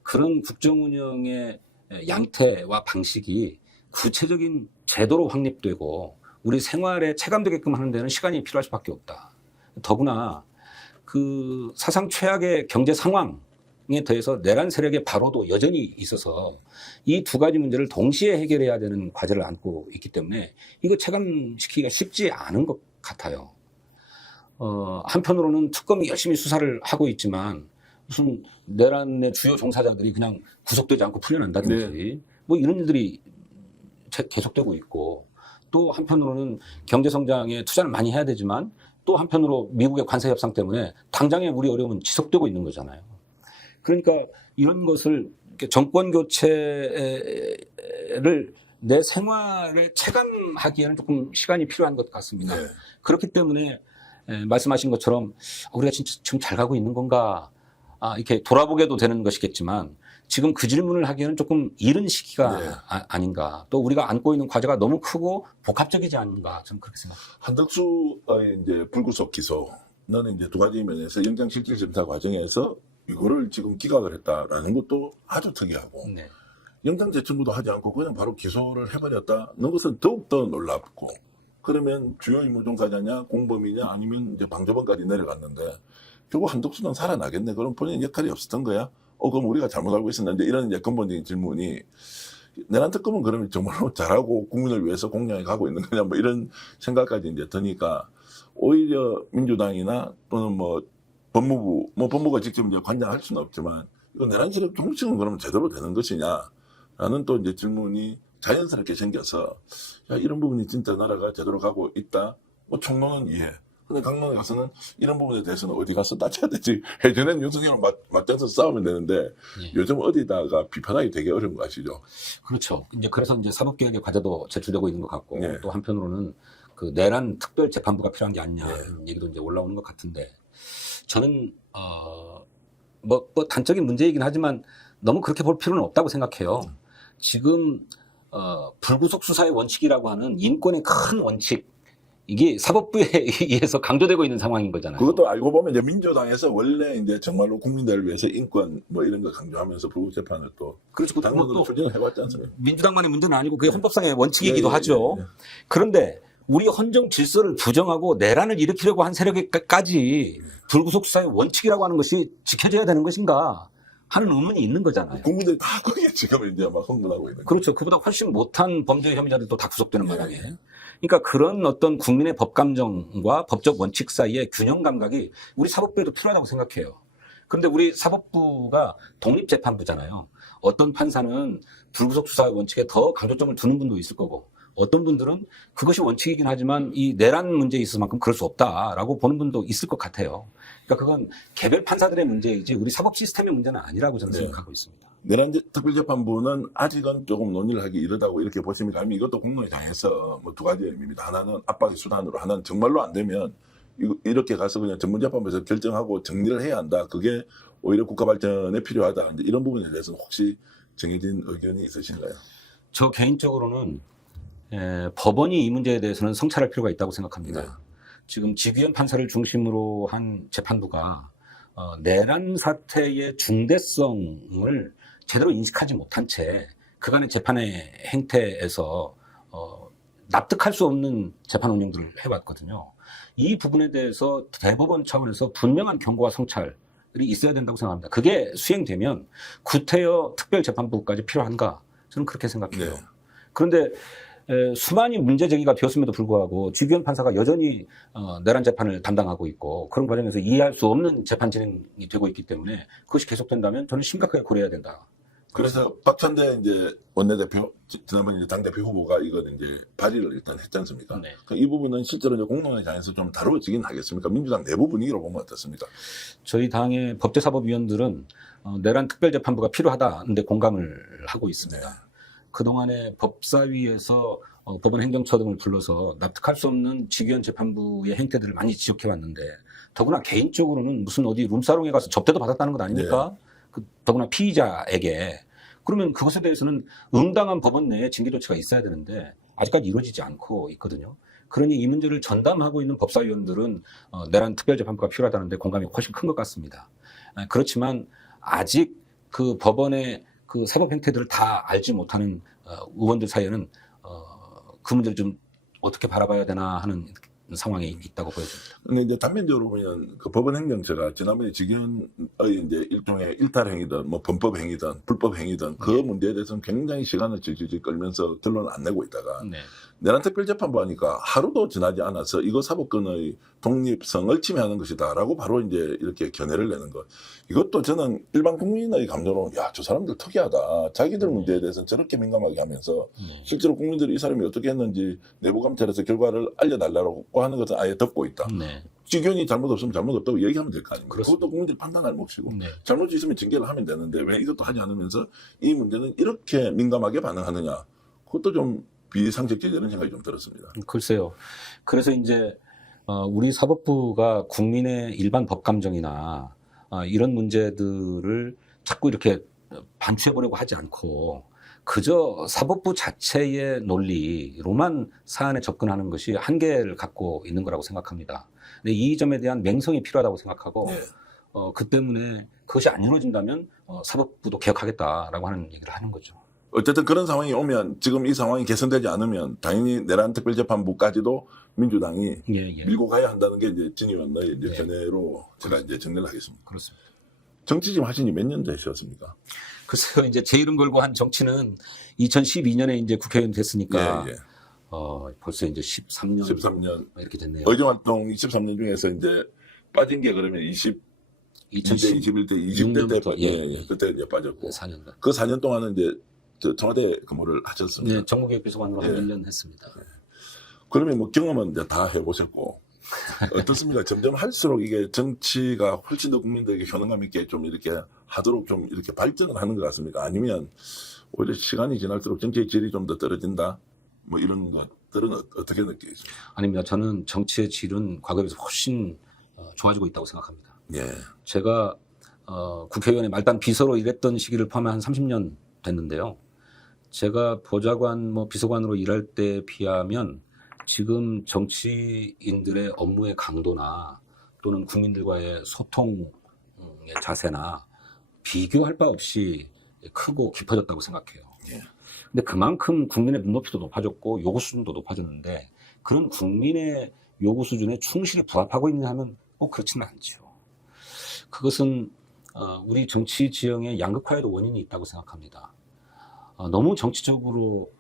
그런 국정 운영의 양태와 방식이 구체적인 제도로 확립되고 우리 생활에 체감되게끔 하는 데는 시간이 필요할 수밖에 없다. 더구나 그 사상 최악의 경제 상황에 대해서 내란 세력의 바로도 여전히 있어서 이 두 가지 문제를 동시에 해결해야 되는 과제를 안고 있기 때문에 이거 체감시키기가 쉽지 않은 것 같아요. 한편으로는 특검이 열심히 수사를 하고 있지만 무슨 내란의 주요 종사자들이 그냥 구속되지 않고 풀려난다든지 뭐 이런 일들이 계속되고 있고, 또 한편으로는 경제 성장에 투자를 많이 해야 되지만 또 한편으로 미국의 관세 협상 때문에 당장의 우리 어려움은 지속되고 있는 거잖아요. 그러니까 이런 것을 정권 교체를 내 생활에 체감하기에는 조금 시간이 필요한 것 같습니다. 네. 그렇기 때문에 말씀하신 것처럼 우리가 진짜 지금 잘 가고 있는 건가, 이렇게 돌아보게도 되는 것이겠지만 지금 그 질문을 하기에는 조금 이른 시기가 네. 아닌가. 또 우리가 안고 있는 과제가 너무 크고 복합적이지 않은가, 저는 그렇게 생각합니다. 한덕수의 이제 불구속 기소는 이제 두 가지 면에서 영장실질심사 과정에서 이거를 지금 기각을 했다라는 것도 아주 특이하고, 네. 영장 제출도 하지 않고 그냥 바로 기소를 해버렸다는 것은 더욱더 놀랍고, 그러면 주요 임무 종사자냐 공범이냐 아니면 이제 방조범까지 내려갔는데 결국 한덕수는 살아나겠네. 그럼 본인 역할이 없었던 거야? 그럼 우리가 잘못 알고 있었는데, 이런 이제 근본적인 질문이, 내란 특검은 그러면 정말로 잘하고 국민을 위해서 공략해 가고 있는 거냐, 뭐 이런 생각까지 이제 드니까, 오히려 민주당이나 또는 뭐 법무부, 뭐 법무부가 직접 이제 관장할 수는 없지만, 이거 내란 세력 통칭은 그러면 제대로 되는 것이냐라는 또 이제 질문이 자연스럽게 생겨서, 야, 이런 부분이 진짜 나라가 제대로 가고 있다. 뭐 총론은 이해. 근데 강론에 가서는 이런 부분에 대해서는 어디 가서 따져야 되지. 예전에는 윤석열을 맞대서 싸우면 되는데 요즘 어디다가 비판하기 되게 어려운 거 아시죠? 그렇죠. 이제 그래서 이제 사법개혁의 과제도 제출되고 있는 것 같고, 네. 또 한편으로는 그 내란 특별 재판부가 필요한 게 아니냐 이런 얘기도 이제 올라오는 것 같은데, 저는 뭐 단적인 문제이긴 하지만 너무 그렇게 볼 필요는 없다고 생각해요. 지금 불구속 수사의 원칙이라고 하는 인권의 큰 원칙, 이게 사법부에 의해서 강조되고 있는 상황인 거잖아요. 그것도 알고 보면 이제 민주당에서 원래 이제 정말로 국민들을 위해서 인권 뭐 이런 거 강조하면서 불구속 재판을 또 그렇죠. 당연히 추진을 해봤지 않습니까? 민주당만의 문제는 아니고 그게 헌법상의 원칙이기도 예, 예, 하죠. 예, 예. 그런데 우리 헌정 질서를 부정하고 내란을 일으키려고 한 세력에까지 불구속 수사의 원칙이라고 하는 것이 지켜져야 되는 것인가 하는 의문이 있는 거잖아요. 국민들이 다 거기에 지금 이제 막 흥분하고 있는 거예요. 그렇죠. 그보다 훨씬 못한 범죄 혐의자들도 다 구속되는 마당에. 그러니까 그런 어떤 국민의 법감정과 법적 원칙 사이의 균형 감각이 우리 사법부에도 필요하다고 생각해요. 그런데 우리 사법부가 독립재판부잖아요. 어떤 판사는 불구속 수사 원칙에 더 강조점을 두는 분도 있을 거고, 어떤 분들은 그것이 원칙이긴 하지만 이 내란 문제에 있어서만큼 그럴 수 없다라고 보는 분도 있을 것 같아요. 그러니까 그건 개별 판사들의 문제이지 우리 사법 시스템의 문제는 아니라고 저는 생각하고 있습니다. 내란 특별재판부는 아직은 조금 논의를 하기 이르다고 이렇게 보시면 가면, 이것도 공론의 장에서 뭐 두 가지 의미입니다. 하나는 압박의 수단으로, 하나는 정말로 안 되면 이렇게 가서 그냥 전문재판부에서 결정하고 정리를 해야 한다. 그게 오히려 국가 발전에 필요하다. 이런 부분에 대해서는 혹시 정해진 의견이 있으신가요? 저 개인적으로는 법원이 이 문제에 대해서는 성찰할 필요가 있다고 생각합니다. 네. 지금 지규현 판사를 중심으로 한 재판부가 내란 사태의 중대성을 제대로 인식하지 못한 채 그간의 재판의 행태에서 납득할 수 없는 재판 운영들을 해왔거든요. 이 부분에 대해서 대법원 차원에서 분명한 경고와 성찰이 있어야 된다고 생각합니다. 그게 수행되면 구태여 특별재판부까지 필요한가? 저는 그렇게 생각해요. 네. 그런데 수많이 문제 제기가 되었음에도 불구하고 지규현 판사가 여전히 내란 재판을 담당하고 있고, 그런 과정에서 이해할 수 없는 재판 진행이 되고 있기 때문에 그것이 계속된다면 저는 심각하게 고려해야 된다. 그래서 박찬대 이제 원내대표, 지난번 이제 당대표 후보가 이걸 이제 발의를 일단 했지 않습니까? 네. 이 부분은 실제로 이제 공론의 장에서 좀 다루어지긴 하겠습니까? 민주당 내부 분위기로 보면 어떻습니까? 저희 당의 법제사법위원들은 내란 특별재판부가 필요하다는데 공감을 하고 있습니다. 네. 그동안에 법사위에서 법원 행정처 등을 불러서 납득할 수 없는 지규현 재판부의 행태들을 많이 지적해왔는데, 더구나 개인적으로는 무슨 어디 룸사롱에 가서 접대도 받았다는 것 아닙니까? 더구나 피의자에게. 그러면 그것에 대해서는 응당한 법원 내에 징계 조치가 있어야 되는데 아직까지 이루어지지 않고 있거든요. 그러니 이 문제를 전담하고 있는 법사위원들은 내란 특별재판부가 필요하다는데 공감이 훨씬 큰 것 같습니다. 그렇지만 아직 그 법원의 그 사법 행태들을 다 알지 못하는 의원들 사이에는 그 문제를 좀 어떻게 바라봐야 되나 하는 상황에 있다고 보여집니다. 근데 이제 단면적으로 보면 그 법원 행정처가 지난번에 직연의 이제 일종의 일탈 행위든 뭐 범법 행위든 불법 행위든 그 문제에 대해서는 굉장히 시간을 질질 끌면서 결론을 안 내고 있다가 네. 내란 특별재판부 하니까 하루도 지나지 않아서 이거 사법권의 독립성을 침해하는 것이다라고 바로 이제 이렇게 견해를 내는 것. 이것도 저는 일반 국민의 감정으로 야, 저 사람들 특이하다. 자기들 문제에 대해서는 저렇게 민감하게 하면서 실제로 국민들이 이 사람이 어떻게 했는지 내부 감찰에서 결과를 알려달라고 하는 것은 아예 덮고 있다. 네. 직연이 잘못 없으면 잘못 없다고 얘기하면 될 거 아닙니까? 그렇습니다. 그것도 국민들이 판단할 몫이고 네. 잘못이 있으면 징계를 하면 되는데 왜 이것도 하지 않으면서 이 문제는 이렇게 민감하게 반응하느냐. 그것도 좀 비상식적이라는 생각이 좀 들었습니다. 글쎄요. 그래서 이제 우리 사법부가 국민의 일반 법 감정이나 이런 문제들을 자꾸 이렇게 반추해보려고 하지 않고 그저 사법부 자체의 논리로만 사안에 접근하는 것이 한계를 갖고 있는 거라고 생각합니다. 근데 이 점에 대한 맹성이 필요하다고 생각하고 네. 그 때문에 그것이 안 이루어진다면 사법부도 개혁하겠다라고 하는 얘기를 하는 거죠. 어쨌든 그런 상황이 오면 지금 이 상황이 개선되지 않으면 당연히 내란 특별재판부까지도 민주당이 예. 밀고 가야 한다는 게 이제 진 의원의 이제 네. 견해로 제가 이제 정리를 하겠습니다. 그렇습니다. 정치 지금 하신 지 몇 년 되셨습니까? 글쎄요, 이제 제 이름 걸고 한 정치는 2012년에 이제 국회의원 됐으니까, 예. 벌써 이제 13년. 13년. 이렇게 됐네요. 의정활동 23년 중에서 이제 빠진 게 그러면 20대, 21대, 20대 때, 예. 그때 이제 빠졌고. 4년간. 그 4년 동안은 이제 저 청와대 근무를 하셨습니다. 네, 정무개혁비서관으로 한 예. 1년 했습니다. 그러면 뭐 경험은 이제 다 해보셨고. 어떻습니까? 점점 할수록 이게 정치가 훨씬 더 국민들에게 효능감 있게 좀 이렇게 하도록 좀 이렇게 발전을 하는 것 같습니까? 아니면 오히려 시간이 지날수록 정치의 질이 좀 더 떨어진다? 뭐 이런 것들은 어떻게 느끼세요? 아닙니다. 저는 정치의 질은 과거에 비해서 훨씬 좋아지고 있다고 생각합니다. 예. 제가 국회의원의 말단 비서로 일했던 시기를 포함해 한 30년 됐는데요. 제가 보좌관 비서관으로 일할 때에 비하면 지금 정치인들의 업무의 강도나 또는 국민들과의 소통의 자세나 비교할 바 없이 크고 깊어졌다고 생각해요. 예. 근데 그만큼 국민의 눈높이도 높아졌고 요구 수준도 높아졌는데 그런 국민의 요구 수준에 충실히 부합하고 있냐 하면 꼭 그렇지는 않죠. 그것은 우리 정치 지형의 양극화에도 원인이 있다고 생각합니다. 너무 정치적으로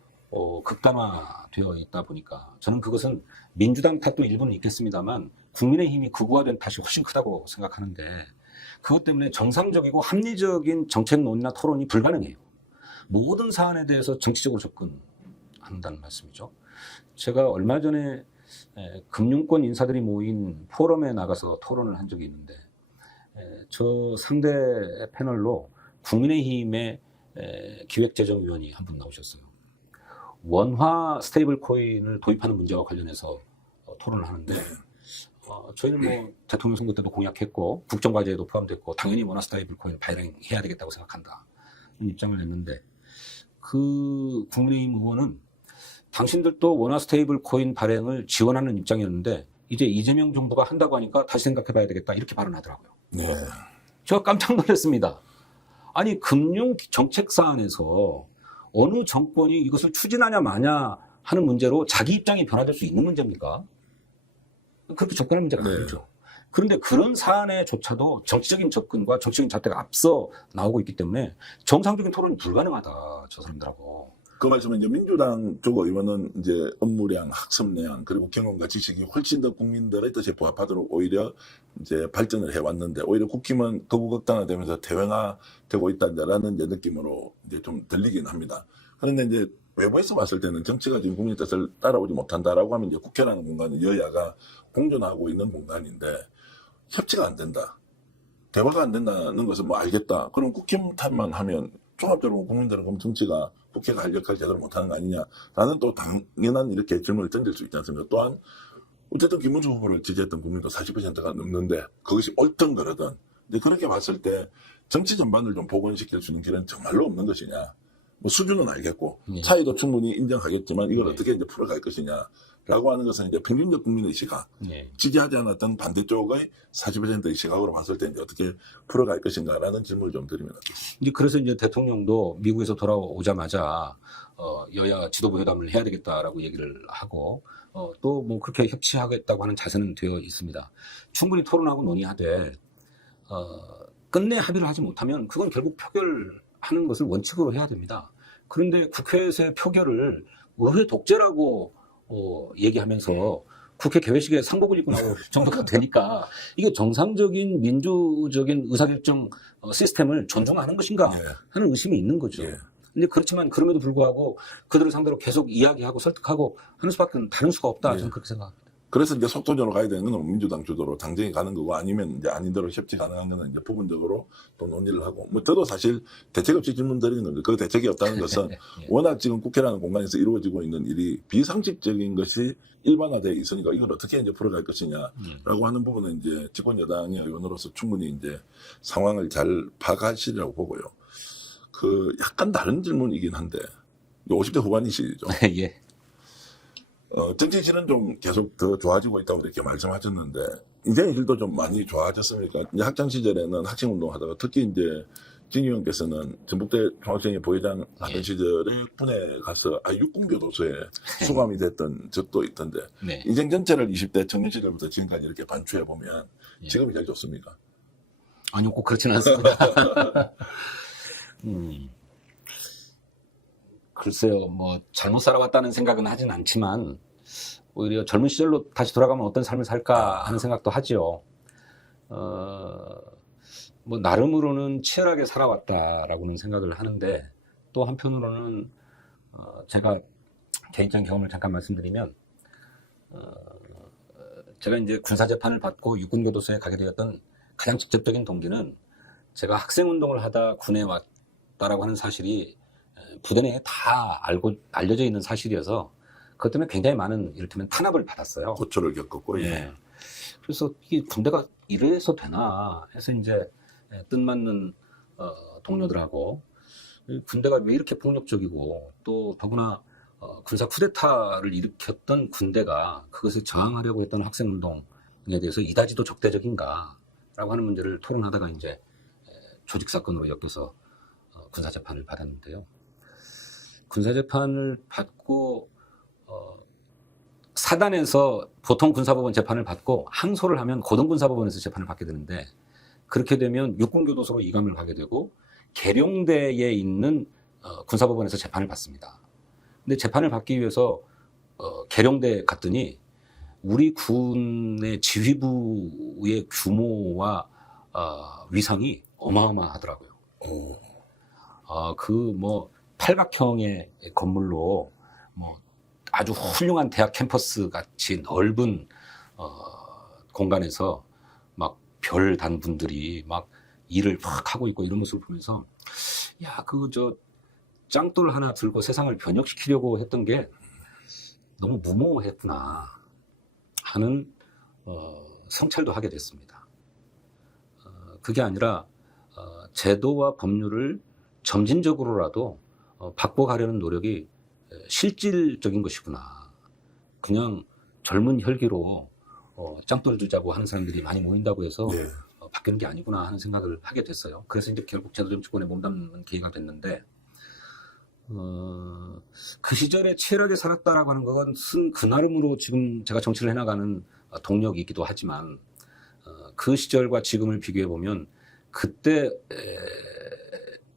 극단화되어 있다 보니까 저는 그것은 민주당 탓도 일부는 있겠습니다만 국민의힘이 극우화된 탓이 훨씬 크다고 생각하는데 그것 때문에 정상적이고 합리적인 정책 논의나 토론이 불가능해요. 모든 사안에 대해서 정치적으로 접근한다는 말씀이죠. 제가 얼마 전에 금융권 인사들이 모인 포럼에 나가서 토론을 한 적이 있는데 저 상대 패널로 국민의힘의 기획재정위원이 한 분 나오셨어요. 원화 스테이블 코인을 도입하는 문제와 관련해서 토론을 하는데 저희는 대통령 선거 때도 공약했고 국정과제에도 포함됐고 당연히 원화 스테이블 코인을 발행해야 되겠다고 생각한다. 이 입장을 냈는데 그 국민의힘 의원은 당신들도 원화 스테이블 코인 발행을 지원하는 입장이었는데 이제 이재명 정부가 한다고 하니까 다시 생각해봐야 되겠다 이렇게 발언하더라고요. 네. 제가 깜짝 놀랐습니다. 아니 금융 정책 사안에서 어느 정권이 이것을 추진하냐 마냐 하는 문제로 자기 입장이 변화될 수 있는 문제입니까? 그렇게 접근하는 문제가 네. 아니죠. 그런데 그런 사안에조차도 정치적인 접근과 정치적인 잣대가 앞서 나오고 있기 때문에 정상적인 토론이 불가능하다. 저 사람들하고. 그 말씀은 이제 민주당 쪽 의원은 이제 업무량, 학습량, 그리고 경험과 지식이 훨씬 더 국민들의 뜻에 부합하도록 오히려 이제 발전을 해왔는데 오히려 국힘은 거부극단화되면서 대형화되고 있다라는 이제 느낌으로 이제 좀 들리긴 합니다. 그런데 이제 외부에서 봤을 때는 정치가 지금 국민 뜻을 따라오지 못한다라고 하면 이제 국회라는 공간은 여야가 공존하고 있는 공간인데 협치가 안 된다. 대화가 안 된다는 것은 뭐 알겠다. 그럼 국힘 탓만 하면 종합적으로 국민들은 그럼 정치가 국회가 할 역할을 제대로 못하는 거 아니냐라는 또 당연한 이렇게 질문을 던질 수 있지 않습니까? 또한 어쨌든 김문수 후보를 지지했던 국민도 40%가 넘는데 그것이 옳든 그러든 근데 그렇게 봤을 때 정치 전반을 좀 복원시킬 수 있는 길은 정말로 없는 것이냐. 뭐 수준은 알겠고 차이도 충분히 인정하겠지만 이걸 어떻게 이제 풀어갈 것이냐라고 하는 것은 이제 평균적 국민의 시각, 지지하지 않았던 반대쪽의 40%의 시각으로 봤을 때 이제 어떻게 풀어갈 것인가라는 질문을 좀 드립니다. 이제 그래서 이제 대통령도 미국에서 돌아오자마자 여야 지도부 회담을 해야 되겠다라고 얘기를 하고 또 뭐 그렇게 협치하겠다고 하는 자세는 되어 있습니다. 충분히 토론하고 논의하되 끝내 합의를 하지 못하면 그건 결국 표결하는 것을 원칙으로 해야 됩니다. 그런데 국회에서의 표결을 의회 독재라고 얘기하면서 국회 개회식에 상복을 입고 나올 정도가 되니까 이게 정상적인 민주적인 의사결정 시스템을 존중하는 것인가 예. 하는 의심이 있는 거죠. 예. 근데 그렇지만 그럼에도 불구하고 그들을 상대로 계속 이야기하고 설득하고 하는 수밖에 다른 수가 없다. 예. 저는 그렇게 생각합니다. 그래서 이제 속도전으로 가야 되는 건 민주당 주도로 당정이 가는 거고 아니면 이제 아닌 대로 협치 가능한 거는 이제 부분적으로 또 논의를 하고 뭐 저도 사실 대책 없이 질문 드리는 건데 그 대책이 없다는 것은 예. 워낙 지금 국회라는 공간에서 이루어지고 있는 일이 비상식적인 것이 일반화되어 있으니까 이걸 어떻게 이제 풀어갈 것이냐라고 하는 부분은 이제 집권 여당의 의원으로서 충분히 이제 상황을 잘 파악하시리라고 보고요. 그 약간 다른 질문이긴 한데 50대 후반이시죠. 예. 정치실은 좀 계속 더 좋아지고 있다고 이렇게 말씀하셨는데, 인생의 질도 좀 많이 좋아졌습니까? 이제 학창 시절에는 학생 운동 하다가 특히 이제 진 의원께서는 전북대 총학생회 부회장 하던 예. 시절에 군에 가서 육군교도소에 수감이 됐던 적도 있던데, 네. 인생 전체를 20대 청년 시절부터 지금까지 이렇게 반추해보면 예. 지금이 제일 좋습니까? 아니요, 꼭 그렇지는 않습니다. 글쎄요, 뭐, 잘못 살아왔다는 생각은 하진 않지만, 오히려 젊은 시절로 다시 돌아가면 어떤 삶을 살까 하는 생각도 하죠. 뭐, 나름으로는 치열하게 살아왔다라고는 생각을 하는데, 또 한편으로는, 제가 개인적인 경험을 잠깐 말씀드리면, 제가 이제 군사재판을 받고 육군교도소에 가게 되었던 가장 직접적인 동기는 제가 학생운동을 하다 군에 왔다라고 하는 사실이 부대 내에 다 알려져 있는 사실이어서 그것 때문에 굉장히 많은 이를테면 탄압을 받았어요. 고초를 겪었고, 예. 그래서 이 군대가 이래서 되나 해서 이제 뜻맞는 동료들하고 군대가 왜 이렇게 폭력적이고 또 더구나 군사 쿠데타를 일으켰던 군대가 그것을 저항하려고 했던 학생운동에 대해서 이다지도 적대적인가라고 하는 문제를 토론하다가 이제 조직사건으로 엮여서 군사재판을 받았는데요. 군사재판을 받고 사단에서 보통 군사법원 재판을 받고 항소를 하면 고등군사법원에서 재판을 받게 되는데 그렇게 되면 육군교도소로 이감을 가게 되고 계룡대에 있는 군사법원에서 재판을 받습니다. 근데 재판을 받기 위해서 계룡대에 갔더니 우리 군의 지휘부의 규모와 위상이 어마어마하더라고요. 그 뭐 팔각형의 건물로 뭐 아주 훌륭한 대학 캠퍼스 같이 넓은 공간에서 막 별 단 분들이 막 일을 막 하고 있고 이런 모습을 보면서 야, 짱돌 하나 들고 세상을 변혁시키려고 했던 게 너무 무모했구나 하는 성찰도 하게 됐습니다. 그게 아니라 제도와 법률을 점진적으로라도 바꿔가려는 노력이 실질적인 것이구나. 그냥 젊은 혈기로 짱돌 두자고 하는 사람들이 많이 모인다고 해서 네. 바뀌는 게 아니구나 하는 생각을 하게 됐어요. 그래서 이제 결국 제도 정치권에 몸담는 계기가 됐는데 그 시절에 치열하게 살았다라고 하는 것은 그 나름으로 지금 제가 정치를 해나가는 동력이기도 하지만 그 시절과 지금을 비교해 보면 그때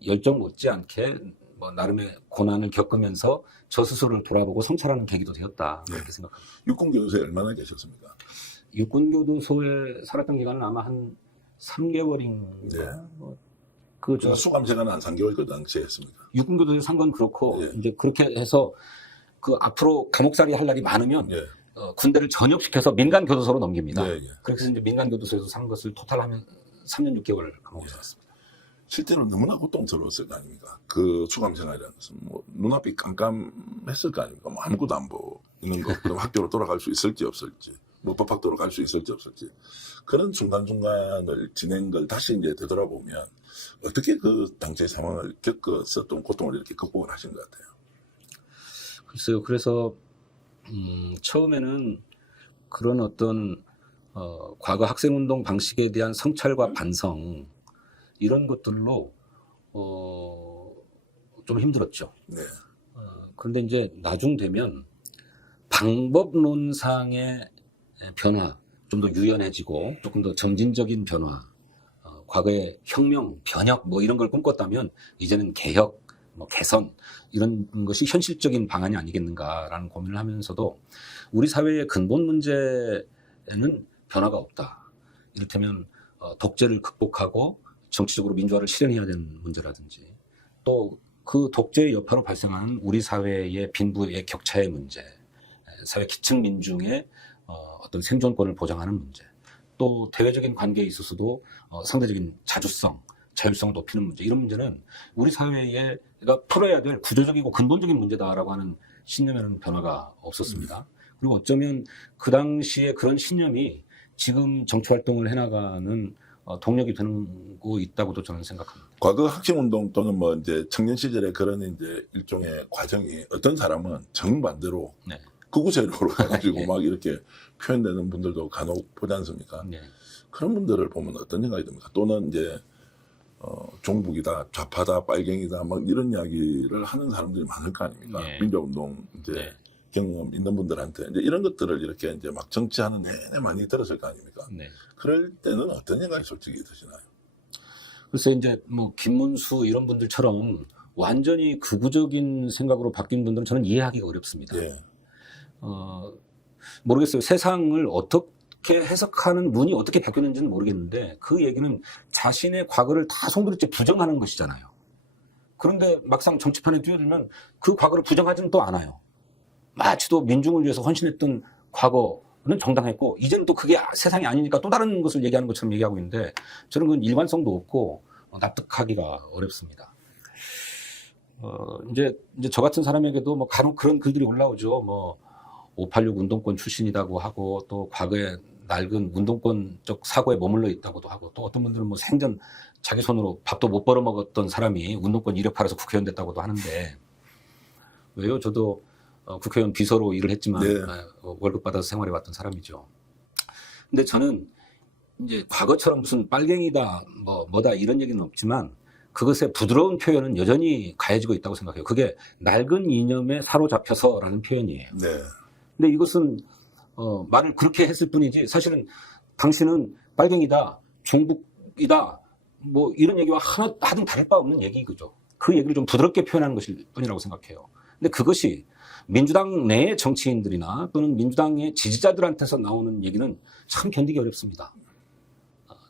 열정 못지않게 뭐 나름의 고난을 겪으면서 저 스스로를 돌아보고 성찰하는 계기도 되었다 그렇게 생각합니다. 육군교도소에 얼마나 계셨습니까? 육군교도소에 살았던 기간은 아마 한 3개월인가. 네. 그러니까 수감 시간은 한 3개월 그 당시에 했습니다. 육군교도소에 산 건 그렇고 예. 이제 그렇게 해서 그 앞으로 감옥살이 할 날이 많으면 예. 군대를 전역시켜서 민간 교도소로 넘깁니다. 예, 예. 그렇게 해서 이제 민간 교도소에서 산 것을 토탈하면 3년 6개월 감옥에 살았습니다. 실제로 너무나 고통스러웠을 거 아닙니까? 그 수감 생활이라는 것은 뭐 눈앞이 깜깜했을 거 아닙니까? 뭐 아무것도 안 보이는 거, 그럼 학교로 돌아갈 수 있을지 없을지, 뭐 법학도로 갈 수 있을지 없을지 그런 순간순간을 지낸 걸 다시 이제 되돌아보면 어떻게 그 당시의 상황을 겪었었던 고통을 이렇게 극복을 하신 것 같아요. 글쎄요. 그래서 처음에는 그런 어떤 과거 학생운동 방식에 대한 성찰과 반성 이런 것들로 좀 힘들었죠. 네. 그런데 이제 나중 되면 방법론상의 변화, 좀 더 유연해지고 조금 더 점진적인 변화, 과거에 혁명, 변혁 뭐 이런 걸 꿈꿨다면 이제는 개혁, 뭐 개선 이런 것이 현실적인 방안이 아니겠는가라는 고민을 하면서도 우리 사회의 근본 문제에는 변화가 없다. 이를테면 독재를 극복하고 정치적으로 민주화를 실현해야 되는 문제라든지 또 그 독재의 여파로 발생하는 우리 사회의 빈부의 격차의 문제, 사회 기층 민중의 어떤 생존권을 보장하는 문제, 또 대외적인 관계에 있어서도 상대적인 자주성, 자율성을 높이는 문제, 이런 문제는 우리 사회가 풀어야 될 구조적이고 근본적인 문제다라고 하는 신념에는 변화가 없었습니다. 그리고 어쩌면 그 당시에 그런 신념이 지금 정치활동을 해나가는 동력이 되고 있다고도 저는 생각합니다. 과거 학생운동 또는 뭐 이제 청년 시절에 그런 이제 일종의 과정이 어떤 사람은 정반대로 네. 극우 세력으로 가가지고 예. 막 이렇게 표현되는 분들도 간혹 보지 않습니까? 네. 그런 분들을 보면 어떤 생각이 듭니까? 또는 이제 종북이다, 좌파다, 빨갱이다, 막 이런 이야기를 하는 사람들이 많을 거 아닙니까? 네. 민주운동 이제 네. 경험 있는 분들한테 이제 이런 것들을 이렇게 이제 막 정치하는 내내 많이 들었을 거 아닙니까? 네. 그럴 때는 어떤 생각이 솔직히 드시나요? 글쎄 이제 뭐 김문수 이런 분들처럼 완전히 극우적인 생각으로 바뀐 분들은 저는 이해하기가 어렵습니다. 예. 모르겠어요. 세상을 어떻게 해석하는 눈이 어떻게 바뀌었는지는 모르겠는데 그 얘기는 자신의 과거를 다 송두리째 부정하는 것이잖아요. 그런데 막상 정치판에 뛰어들면 그 과거를 부정하지는 또 않아요. 마치도 민중을 위해서 헌신했던 과거는 정당했고 이제는 또 그게 세상이 아니니까 또 다른 것을 얘기하는 것처럼 얘기하고 있는데 저는 그건 일관성도 없고 납득하기가 어렵습니다. 이제 저 같은 사람에게도 뭐 간혹 그런 글들이 올라오죠. 뭐 586 운동권 출신이라고 하고 또 과거에 낡은 운동권적 사고에 머물러 있다고도 하고 또 어떤 분들은 뭐 생전 자기 손으로 밥도 못 벌어 먹었던 사람이 운동권 이력팔아서 국회의원 됐다고도 하는데 왜요? 저도 국회의원 비서로 일을 했지만 네. 월급 받아서 생활해 왔던 사람이죠. 근데 저는 이제 과거처럼 무슨 빨갱이다 뭐다 이런 얘기는 없지만 그것의 부드러운 표현은 여전히 가해지고 있다고 생각해요. 그게 낡은 이념에 사로잡혀서라는 표현이에요. 네. 근데 이것은 말을 그렇게 했을 뿐이지 사실은 당신은 빨갱이다, 종북이다 뭐 이런 얘기와 하나도 다를 바 없는 얘기죠. 그 얘기를 좀 부드럽게 표현하는 것일 뿐이라고 생각해요. 근데 그것이 민주당 내의 정치인들이나 또는 민주당의 지지자들한테서 나오는 얘기는 참 견디기 어렵습니다.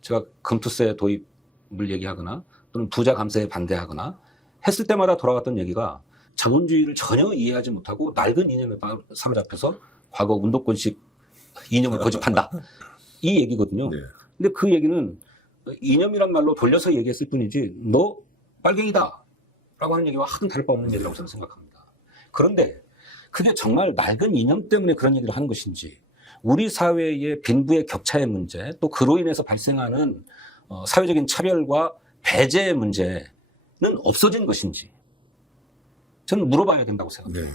제가 금투세 도입을 얘기하거나 또는 부자 감세에 반대하거나 했을 때마다 돌아갔던 얘기가 자본주의를 전혀 이해하지 못하고 낡은 이념에 사로잡혀서 과거 운동권식 이념을 고집한다. 이 얘기거든요. 네. 근데 그 얘기는 이념이란 말로 돌려서 얘기했을 뿐이지 너 빨갱이다 라고 하는 얘기와 하등 다를 바 없는 얘기라고 저는 생각합니다. 그런데 그게 정말 낡은 이념 때문에 그런 얘기를 하는 것인지 우리 사회의 빈부의 격차의 문제 또 그로 인해서 발생하는 사회적인 차별과 배제의 문제는 없어진 것인지 저는 물어봐야 된다고 생각해요. 네.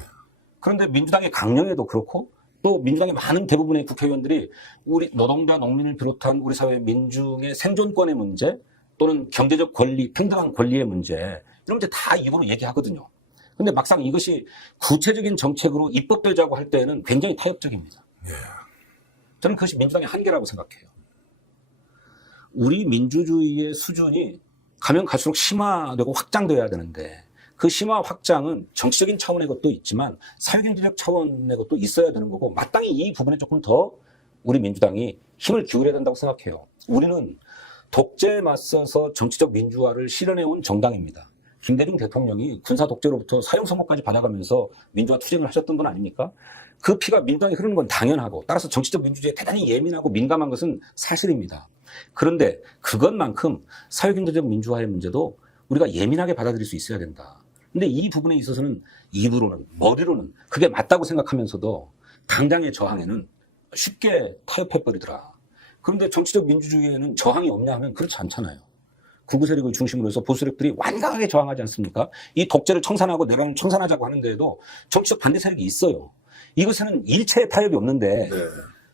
그런데 민주당의 강령에도 그렇고 또 민주당의 많은 대부분의 국회의원들이 우리 노동자 농민을 비롯한 우리 사회 민중의 생존권의 문제 또는 경제적 권리, 평등한 권리의 문제 이런 문제 다 입으로 얘기하거든요. 근데 막상 이것이 구체적인 정책으로 입법되자고 할 때는 굉장히 타협적입니다. 예. 저는 그것이 민주당의 한계라고 생각해요. 우리 민주주의의 수준이 가면 갈수록 심화되고 확장돼야 되는데 그 심화 확장은 정치적인 차원의 것도 있지만 사회경제적 차원의 것도 있어야 되는 거고 마땅히 이 부분에 조금 더 우리 민주당이 힘을 기울여야 된다고 생각해요. 우리는 독재에 맞서서 정치적 민주화를 실현해온 정당입니다. 김대중 대통령이 군사 독재로부터 사형 선고까지 받아가면서 민주화 투쟁을 하셨던 분 아닙니까? 그 피가 민주당에 흐르는 건 당연하고 따라서 정치적 민주주의에 대단히 예민하고 민감한 것은 사실입니다. 그런데 그것만큼 사회경제적 민주화의 문제도 우리가 예민하게 받아들일 수 있어야 된다. 근데 이 부분에 있어서는 입으로는 머리로는 그게 맞다고 생각하면서도 당장의 저항에는 쉽게 타협해버리더라. 그런데 정치적 민주주의에는 저항이 없냐 하면 그렇지 않잖아요. 극우 세력을 중심으로 해서 보수 세력들이 완강하게 저항하지 않습니까? 이 독재를 청산하고 내란을 청산하자고 하는 데에도 정치적 반대 세력이 있어요. 이것에는 일체의 타협이 없는데 네.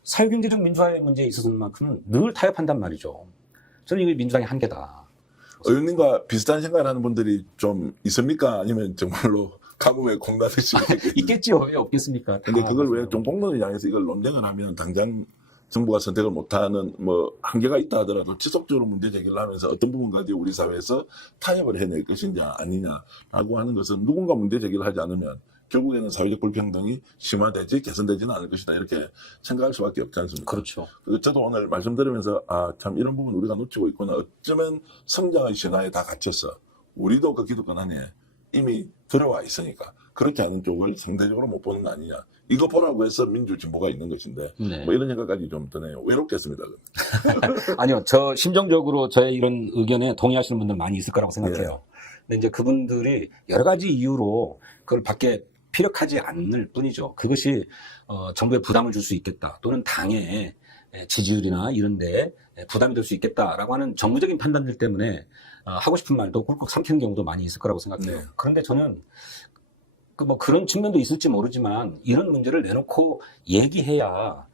사회경제적 민주화의 문제에 있어서만큼은 늘 타협한단 말이죠. 저는 이게 민주당의 한계다. 의원님과 비슷한 생각을 하는 분들이 좀 있습니까? 아니면 정말로 가뭄에 콩나듯이. 있겠지요. 왜 없겠습니까? 근데 다 그걸 왜 맞아요. 정복론을 향해서 이걸 논쟁을 하면 당장 정부가 선택을 못하는 뭐 한계가 있다 하더라도 지속적으로 문제 제기를 하면서 어떤 부분까지 우리 사회에서 타협을 해낼 것이냐 아니냐라고 하는 것은 누군가 문제 제기를 하지 않으면 결국에는 사회적 불평등이 심화되지 개선되지는 않을 것이다 이렇게 생각할 수밖에 없지 않습니까? 그렇죠. 저도 오늘 말씀 들으면서 참 이런 부분 우리가 놓치고 있구나. 어쩌면 성장의 신화에 다 갇혀서 우리도 그 기득권 안에 이미 들어와 있으니까 그렇지 않은 쪽을 상대적으로 못 보는 거 아니냐. 이거 보라고 해서 민주진보가 있는 것인데 네. 뭐 이런 생각까지 좀 드네요. 외롭겠습니다. 아니요, 저 심정적으로 저의 이런 의견에 동의하시는 분들 많이 있을 거라고 생각해요. 근데 이제 그분들이 여러 가지 이유로 그걸 밖에 피력하지 않을 뿐이죠. 그것이 정부에 부담을 줄 수 있겠다, 또는 당의 지지율이나 이런데 부담이 될 수 있겠다라고 하는 정무적인 판단들 때문에 하고 싶은 말도 꿀꺽 삼키는 경우도 많이 있을 거라고 생각해요. 네. 그런데 저는 뭐 그런 측면도 있을지 모르지만 이런 문제를 내놓고 얘기해야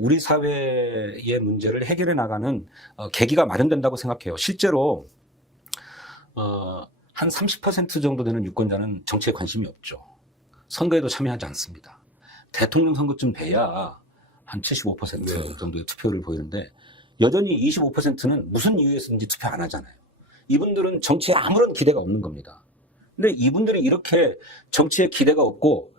우리 사회의 문제를 해결해 나가는 계기가 마련된다고 생각해요. 실제로 한 30% 정도 되는 유권자는 정치에 관심이 없죠. 선거에도 참여하지 않습니다. 대통령 선거쯤 돼야 한 75% 네. 정도의 투표를 보이는데 여전히 25%는 무슨 이유에서든지 투표 안 하잖아요. 이분들은 정치에 아무런 기대가 없는 겁니다. 근데 이분들이 이렇게 정치에 기대가 없고,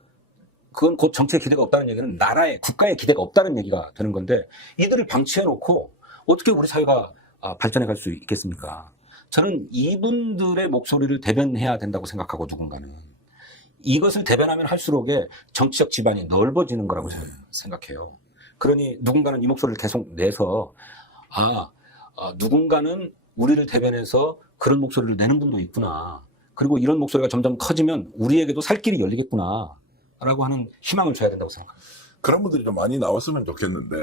그건 곧 정치에 기대가 없다는 얘기는 나라에, 국가에 기대가 없다는 얘기가 되는 건데, 이들을 방치해놓고 어떻게 우리 사회가 발전해 갈 수 있겠습니까? 저는 이분들의 목소리를 대변해야 된다고 생각하고, 누군가는 이것을 대변하면 할수록에 정치적 지반이 넓어지는 거라고 저는 생각해요. 그러니 누군가는 이 목소리를 계속 내서 누군가는 우리를 대변해서 그런 목소리를 내는 분도 있구나. 그리고 이런 목소리가 점점 커지면 우리에게도 살 길이 열리겠구나 라고 하는 희망을 줘야 된다고 생각합니다. 그런 분들이 좀 많이 나왔으면 좋겠는데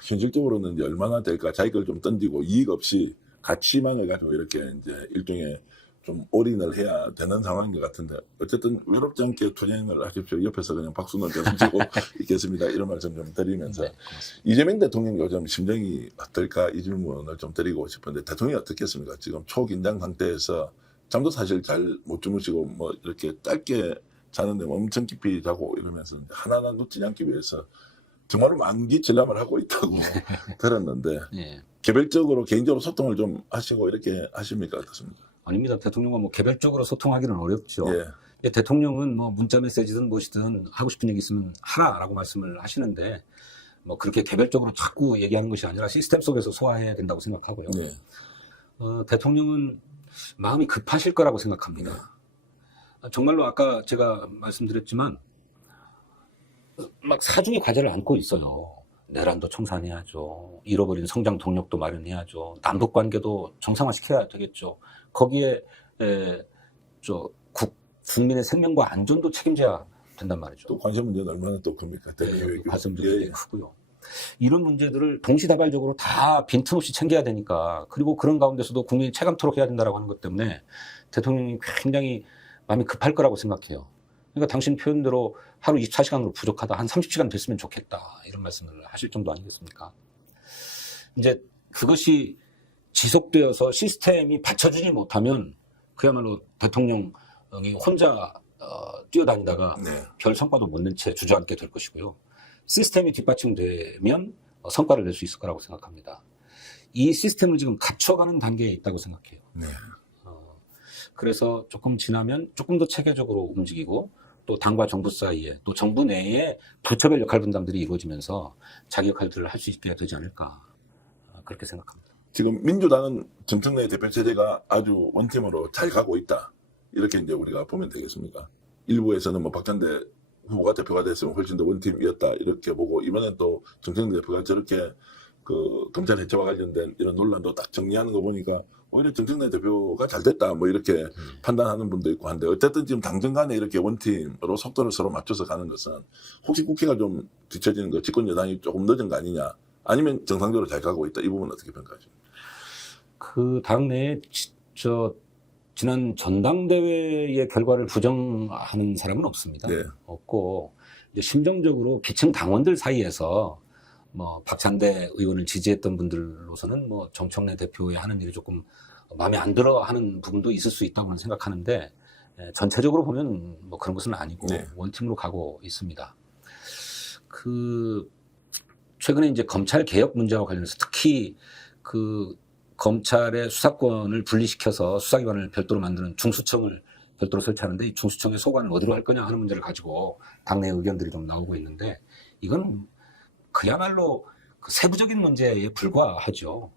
현실적으로는 이제 얼마나 될까. 자기 걸 좀 던지고 이익 없이 가치만을 가지고 이렇게 이제 일종의 좀 올인을 해야 되는 상황인 것 같은데 어쨌든 외롭지 않게 투쟁을 하십시오. 옆에서 그냥 박수는 좀 치고 있겠습니다. 이런 말씀 좀 드리면서 네, 고맙습니다. 이재명 대통령 요즘 심정이 어떨까 이 질문을 좀 드리고 싶은데 대통령이 어떻겠습니까? 지금 초긴장 상태에서 잠도 사실 잘 못 주무시고 뭐 이렇게 짧게 자는데 엄청 깊이 자고 이러면서 하나하나 놓치지 않기 위해서 정말로 만기 전략을 하고 있다고 들었는데 네. 개별적으로 개인적으로 소통을 좀 하시고 이렇게 하십니까? 어떻습니까? 아닙니다. 대통령과 뭐 개별적으로 소통하기는 어렵죠. 예. 대통령은 뭐 문자 메시지든 무엇이든 하고 싶은 얘기 있으면 하라라고 말씀을 하시는데 뭐 그렇게 개별적으로 자꾸 얘기하는 것이 아니라 시스템 속에서 소화해야 된다고 생각하고요. 네. 대통령은 마음이 급하실 거라고 생각합니다. 정말로 아까 제가 말씀드렸지만 막 사중의 과제를 안고 있어요. 내란도 청산해야죠. 잃어버린 성장 동력도 마련해야죠. 남북 관계도 정상화시켜야 되겠죠. 거기에 국민의 생명과 안전도 책임져야 된단 말이죠. 또 관심 문제는 얼마나 또 큽니까? 관심도 굉장히 크고요. 이런 문제들을 동시다발적으로 다 빈틈없이 챙겨야 되니까, 그리고 그런 가운데서도 국민이 체감토록 해야 된다고 하는 것 때문에 대통령이 굉장히 마음이 급할 거라고 생각해요. 그러니까 당신 표현대로 하루 24시간으로 부족하다, 한 30시간 됐으면 좋겠다, 이런 말씀을 하실 정도 아니겠습니까? 이제 그것이 지속되어서 시스템이 받쳐주지 못하면 그야말로 대통령이 혼자 뛰어다니다가 네. 별 성과도 못 낸 채 주저앉게 될 것이고요. 시스템이 뒷받침되면 성과를 낼 수 있을 거라고 생각합니다. 이 시스템을 지금 갖춰가는 단계에 있다고 생각해요. 네. 그래서 조금 지나면 조금 더 체계적으로 움직이고, 또 당과 정부 사이에, 또 정부 내에 부처별 역할 분담들이 이루어지면서 자기 역할들을 할 수 있게 되지 않을까, 그렇게 생각합니다. 지금 민주당은 정청래 대표 체제가 아주 원팀으로 잘 가고 있다. 이렇게 이제 우리가 보면 되겠습니까? 일부에서는 뭐 박찬대 후보가 대표가 됐으면 훨씬 더 원팀이었다. 이렇게 보고, 이번엔 또 정청래 대표가 저렇게 그 검찰 해체와 관련된 이런 논란도 딱 정리하는 거 보니까 오히려 정청래 대표가 잘 됐다. 뭐 이렇게 판단하는 분도 있고 한데, 어쨌든 지금 당정 간에 이렇게 원팀으로 속도를 서로 맞춰서 가는 것은 혹시 국회가 좀 뒤처지는 거, 집권 여당이 조금 늦은 거 아니냐, 아니면 정상적으로 잘 가고 있다. 이 부분은 어떻게 평가하십니까? 그 당내에 지난 전당대회의 결과를 부정하는 사람은 없습니다. 네. 없고, 이제 심정적으로 기층 당원들 사이에서 뭐 박찬대 의원을 지지했던 분들로서는 뭐 정청래 대표의 하는 일이 조금 마음에 안 들어 하는 부분도 있을 수 있다고는 생각하는데, 전체적으로 보면 뭐 그런 것은 아니고 네. 원팀으로 가고 있습니다. 최근에 이제 검찰 개혁 문제와 관련해서 특히 검찰의 수사권을 분리시켜서 수사기관을 별도로 만드는 중수청을 별도로 설치하는데 이 중수청의 소관을 어디로 할 거냐 하는 문제를 가지고 당내 의견들이 좀 나오고 있는데 이건 그야말로 세부적인 문제에 불과하죠.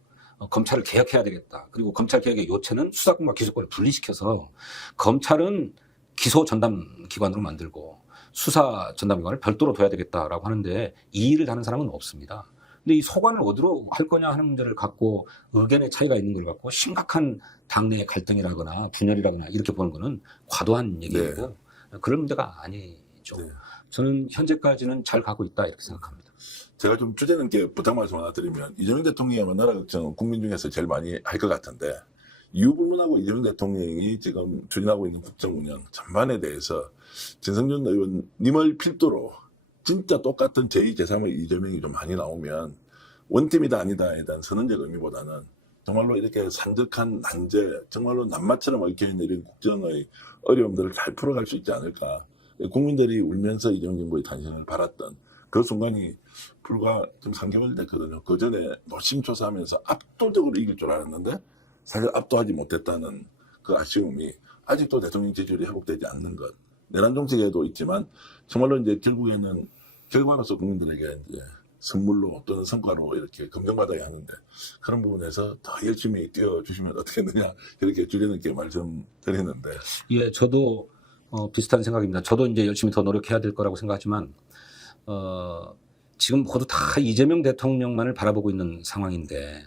검찰을 개혁해야 되겠다. 그리고 검찰 개혁의 요체는 수사권과 기소권을 분리시켜서 검찰은 기소 전담 기관으로 만들고 수사 전담 기관을 별도로 둬야 되겠다라고 하는데 이 일을 하는 사람은 없습니다. 근데 이 소관을 어디로 할 거냐 하는 문제를 갖고 의견의 차이가 있는 걸 갖고 심각한 당내 갈등이라거나 분열이라거나 이렇게 보는 거는 과도한 얘기이고 그런 문제가 아니죠. 네. 저는 현재까지는 잘 가고 있다 이렇게 생각합니다. 제가 좀 주제는 게 부탁 말씀 하나 드리면 이재명 대통령이 나라 걱정은 국민 중에서 제일 많이 할 것 같은데 유불문하고 이재명 대통령이 지금 추진하고 있는 국정 운영 전반에 대해서 진성준 의원님을 필두로 진짜 똑같은 제2, 제3의 이재명이 좀 많이 나오면 원팀이다 아니다에 대한 선언적 의미보다는 정말로 이렇게 산적한 난제, 정말로 낱마처럼 얽혀있는 이런 국정의 어려움들을 잘 풀어갈 수 있지 않을까. 국민들이 울면서 이재명 정부의 탄생을 바랐던 그 순간이 불과 좀 3개월 됐거든요. 그 전에 노심초사하면서 압도적으로 이길 줄 알았는데 사실 압도하지 못했다는 그 아쉬움이 아직도 대통령 지지율이 회복되지 않는 것. 내란 정책에도 있지만 정말로 이제 결국에는 결과로서 국민들에게 이제 선물로 또는 성과로 이렇게 검증받아야 하는데 그런 부분에서 더 열심히 뛰어주시면 어떻겠느냐 이렇게 주제는 있게 말씀드리는데. 예, 저도 비슷한 생각입니다. 저도 이제 열심히 더 노력해야 될 거라고 생각하지만 지금 모두 다 이재명 대통령만을 바라보고 있는 상황인데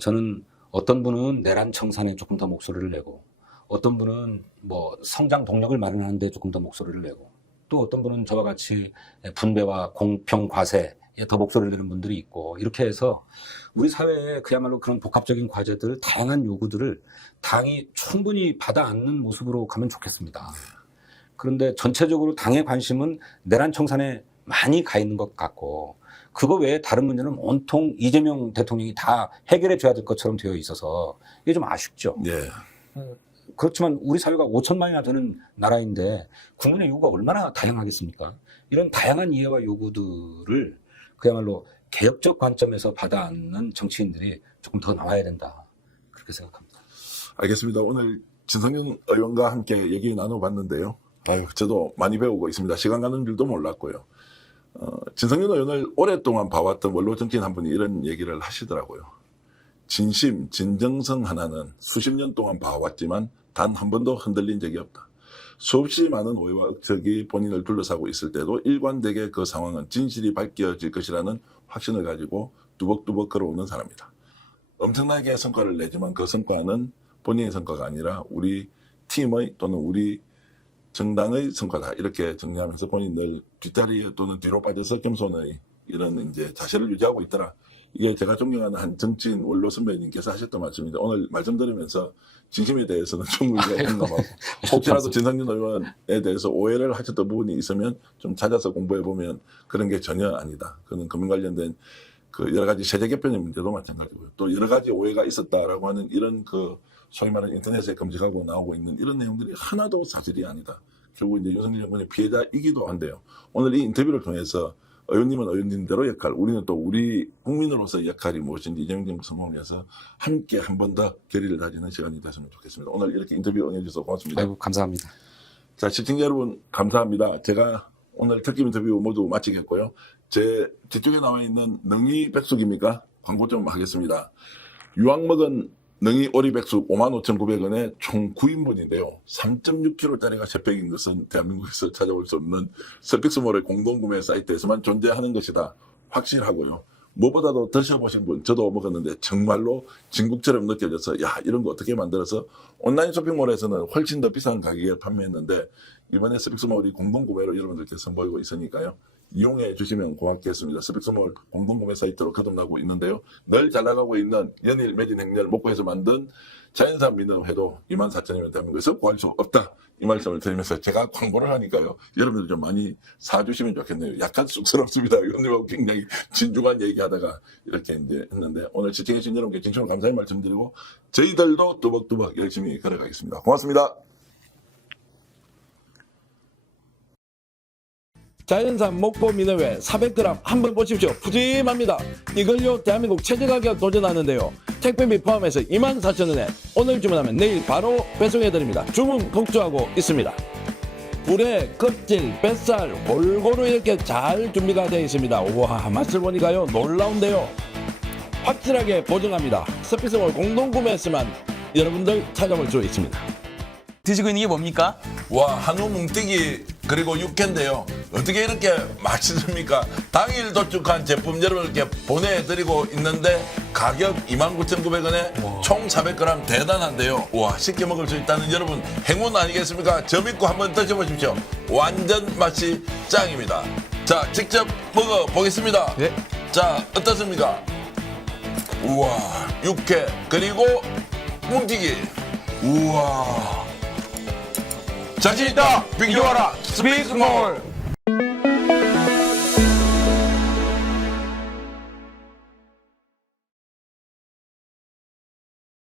저는 어떤 분은 내란 청산에 조금 더 목소리를 내고 어떤 분은 뭐 성장 동력을 마련하는데 조금 더 목소리를 내고 또 어떤 분은 저와 같이 분배와 공평 과세에 더 목소리를 내는 분들이 있고 이렇게 해서 우리 사회에 그야말로 그런 복합적인 과제들 다양한 요구들을 당이 충분히 받아 안는 모습으로 가면 좋겠습니다. 그런데 전체적으로 당의 관심은 내란 청산에 많이 가 있는 것 같고 그거 외에 다른 문제는 온통 이재명 대통령이 다 해결해 줘야 될 것처럼 되어 있어서 이게 좀 아쉽죠. 예. 그렇지만 우리 사회가 5천만이나 되는 나라인데 국민의 요구가 얼마나 다양하겠습니까? 이런 다양한 이해와 요구들을 그야말로 개혁적 관점에서 받아 안는 정치인들이 조금 더 나와야 된다. 그렇게 생각합니다. 알겠습니다. 오늘 진성준 의원과 함께 얘기 나눠봤는데요. 저도 많이 배우고 있습니다. 시간 가는 줄도 몰랐고요. 진성준 의원을 오랫동안 봐왔던 원로 정치인 한 분이 이런 얘기를 하시더라고요. 진심, 진정성 하나는 수십 년 동안 봐왔지만 단 한 번도 흔들린 적이 없다. 수없이 많은 오해와 억측이 본인을 둘러싸고 있을 때도 일관되게 그 상황은 진실이 밝혀질 것이라는 확신을 가지고 뚜벅뚜벅 걸어오는 사람이다. 엄청나게 성과를 내지만 그 성과는 본인의 성과가 아니라 우리 팀의 또는 우리 정당의 성과다. 이렇게 정리하면서 본인 늘 뒷다리에 또는 뒤로 빠져서 겸손의 이런 이제 자세를 유지하고 있더라. 이게 제가 존경하는 한 정치인 원로 선배님께서 하셨던 말씀인데 오늘 말씀 들으면서 진심에 대해서는 충분히 공감하고 혹시라도 진성준 의원에 대해서 오해를 하셨던 부분이 있으면 좀 찾아서 공부해보면 그런 게 전혀 아니다. 그는 금융 관련된 그 여러 가지 세제 개편의 문제도 마찬가지고요. 또 여러 가지 오해가 있었다라고 하는 이런 소위 말하는 인터넷에 검색하고 나오고 있는 이런 내용들이 하나도 사실이 아니다. 결국 이제 윤석열 정권의 피해자이기도 한데요. 오늘 이 인터뷰를 통해서 의원님은 의원님대로 역할, 우리는 또 우리 국민으로서의 역할이 무엇인지 이재명 정부 성공해서 함께 한 번 더 결의를 다지는 시간이 됐으면 좋겠습니다. 오늘 이렇게 인터뷰 응해주셔서 고맙습니다. 아이고, 감사합니다. 자, 시청자 여러분 감사합니다. 제가 오늘 특집 인터뷰 모두 마치겠고요. 제 뒤쪽에 나와 있는 능이 백숙입니까? 광고 좀 하겠습니다. 유황 먹은 능이 오리 백숙 55,900원에 총 9인분인데요. 3.6kg짜리가 3팩인 것은 대한민국에서 찾아볼 수 없는 스픽스몰의 공동구매 사이트에서만 존재하는 것이다. 확실하고요. 무엇보다도 드셔보신 분, 저도 먹었는데 정말로 진국처럼 느껴져서 야, 이런 거 어떻게 만들어서 온라인 쇼핑몰에서는 훨씬 더 비싼 가격에 판매했는데 이번에 스픽스몰이 공동구매로 여러분들께 선보이고 있으니까요. 이용해 주시면 고맙겠습니다. 스픽스몰 공동구매 사이트로 거듭나고 있는데요. 늘 잘 나가고 있는 연일 매진 행렬 목포에서 만든 자연산 민음회도 24,000원이면 대한민국에서 구할 수 없다. 이 말씀을 드리면서 제가 광고를 하니까요. 여러분들 좀 많이 사주시면 좋겠네요. 약간 쑥스럽습니다. 의원님하고 굉장히 진중한 얘기하다가 이렇게 이제 했는데 오늘 시청해주신 여러분께 진심으로 감사의 말씀드리고 저희들도 뚜벅뚜벅 열심히 걸어가겠습니다. 고맙습니다. 자연산 목포 미네회 400g 한번 보십시오. 푸짐합니다. 이걸요 대한민국 최저가격 도전하는데요. 택배비 포함해서 24,000원에 오늘 주문하면 내일 바로 배송해드립니다. 주문 폭주하고 있습니다. 굴의 껍질, 뱃살 골고루 이렇게 잘 준비가 되어 있습니다. 우와, 맛을 보니까요 놀라운데요. 확실하게 보증합니다. 서피스몰 공동구매에서만 여러분들 찾아볼 수 있습니다. 드시고 있는 게 뭡니까? 와, 한우 뭉티기 그리고 육회인데요. 어떻게 이렇게 맛있습니까? 당일 도축한 제품 여러분께 보내드리고 있는데 가격 29,900원에 총 400g 대단한데요. 와, 쉽게 먹을 수 있다는 여러분 행운 아니겠습니까? 저 믿고 한번 드셔보십시오. 완전 맛이 짱입니다. 자, 직접 먹어보겠습니다. 네. 자, 어떻습니까? 우와, 육회 그리고 뭉티기. 우와. 자신 있다. 비교하라. 스피스몰.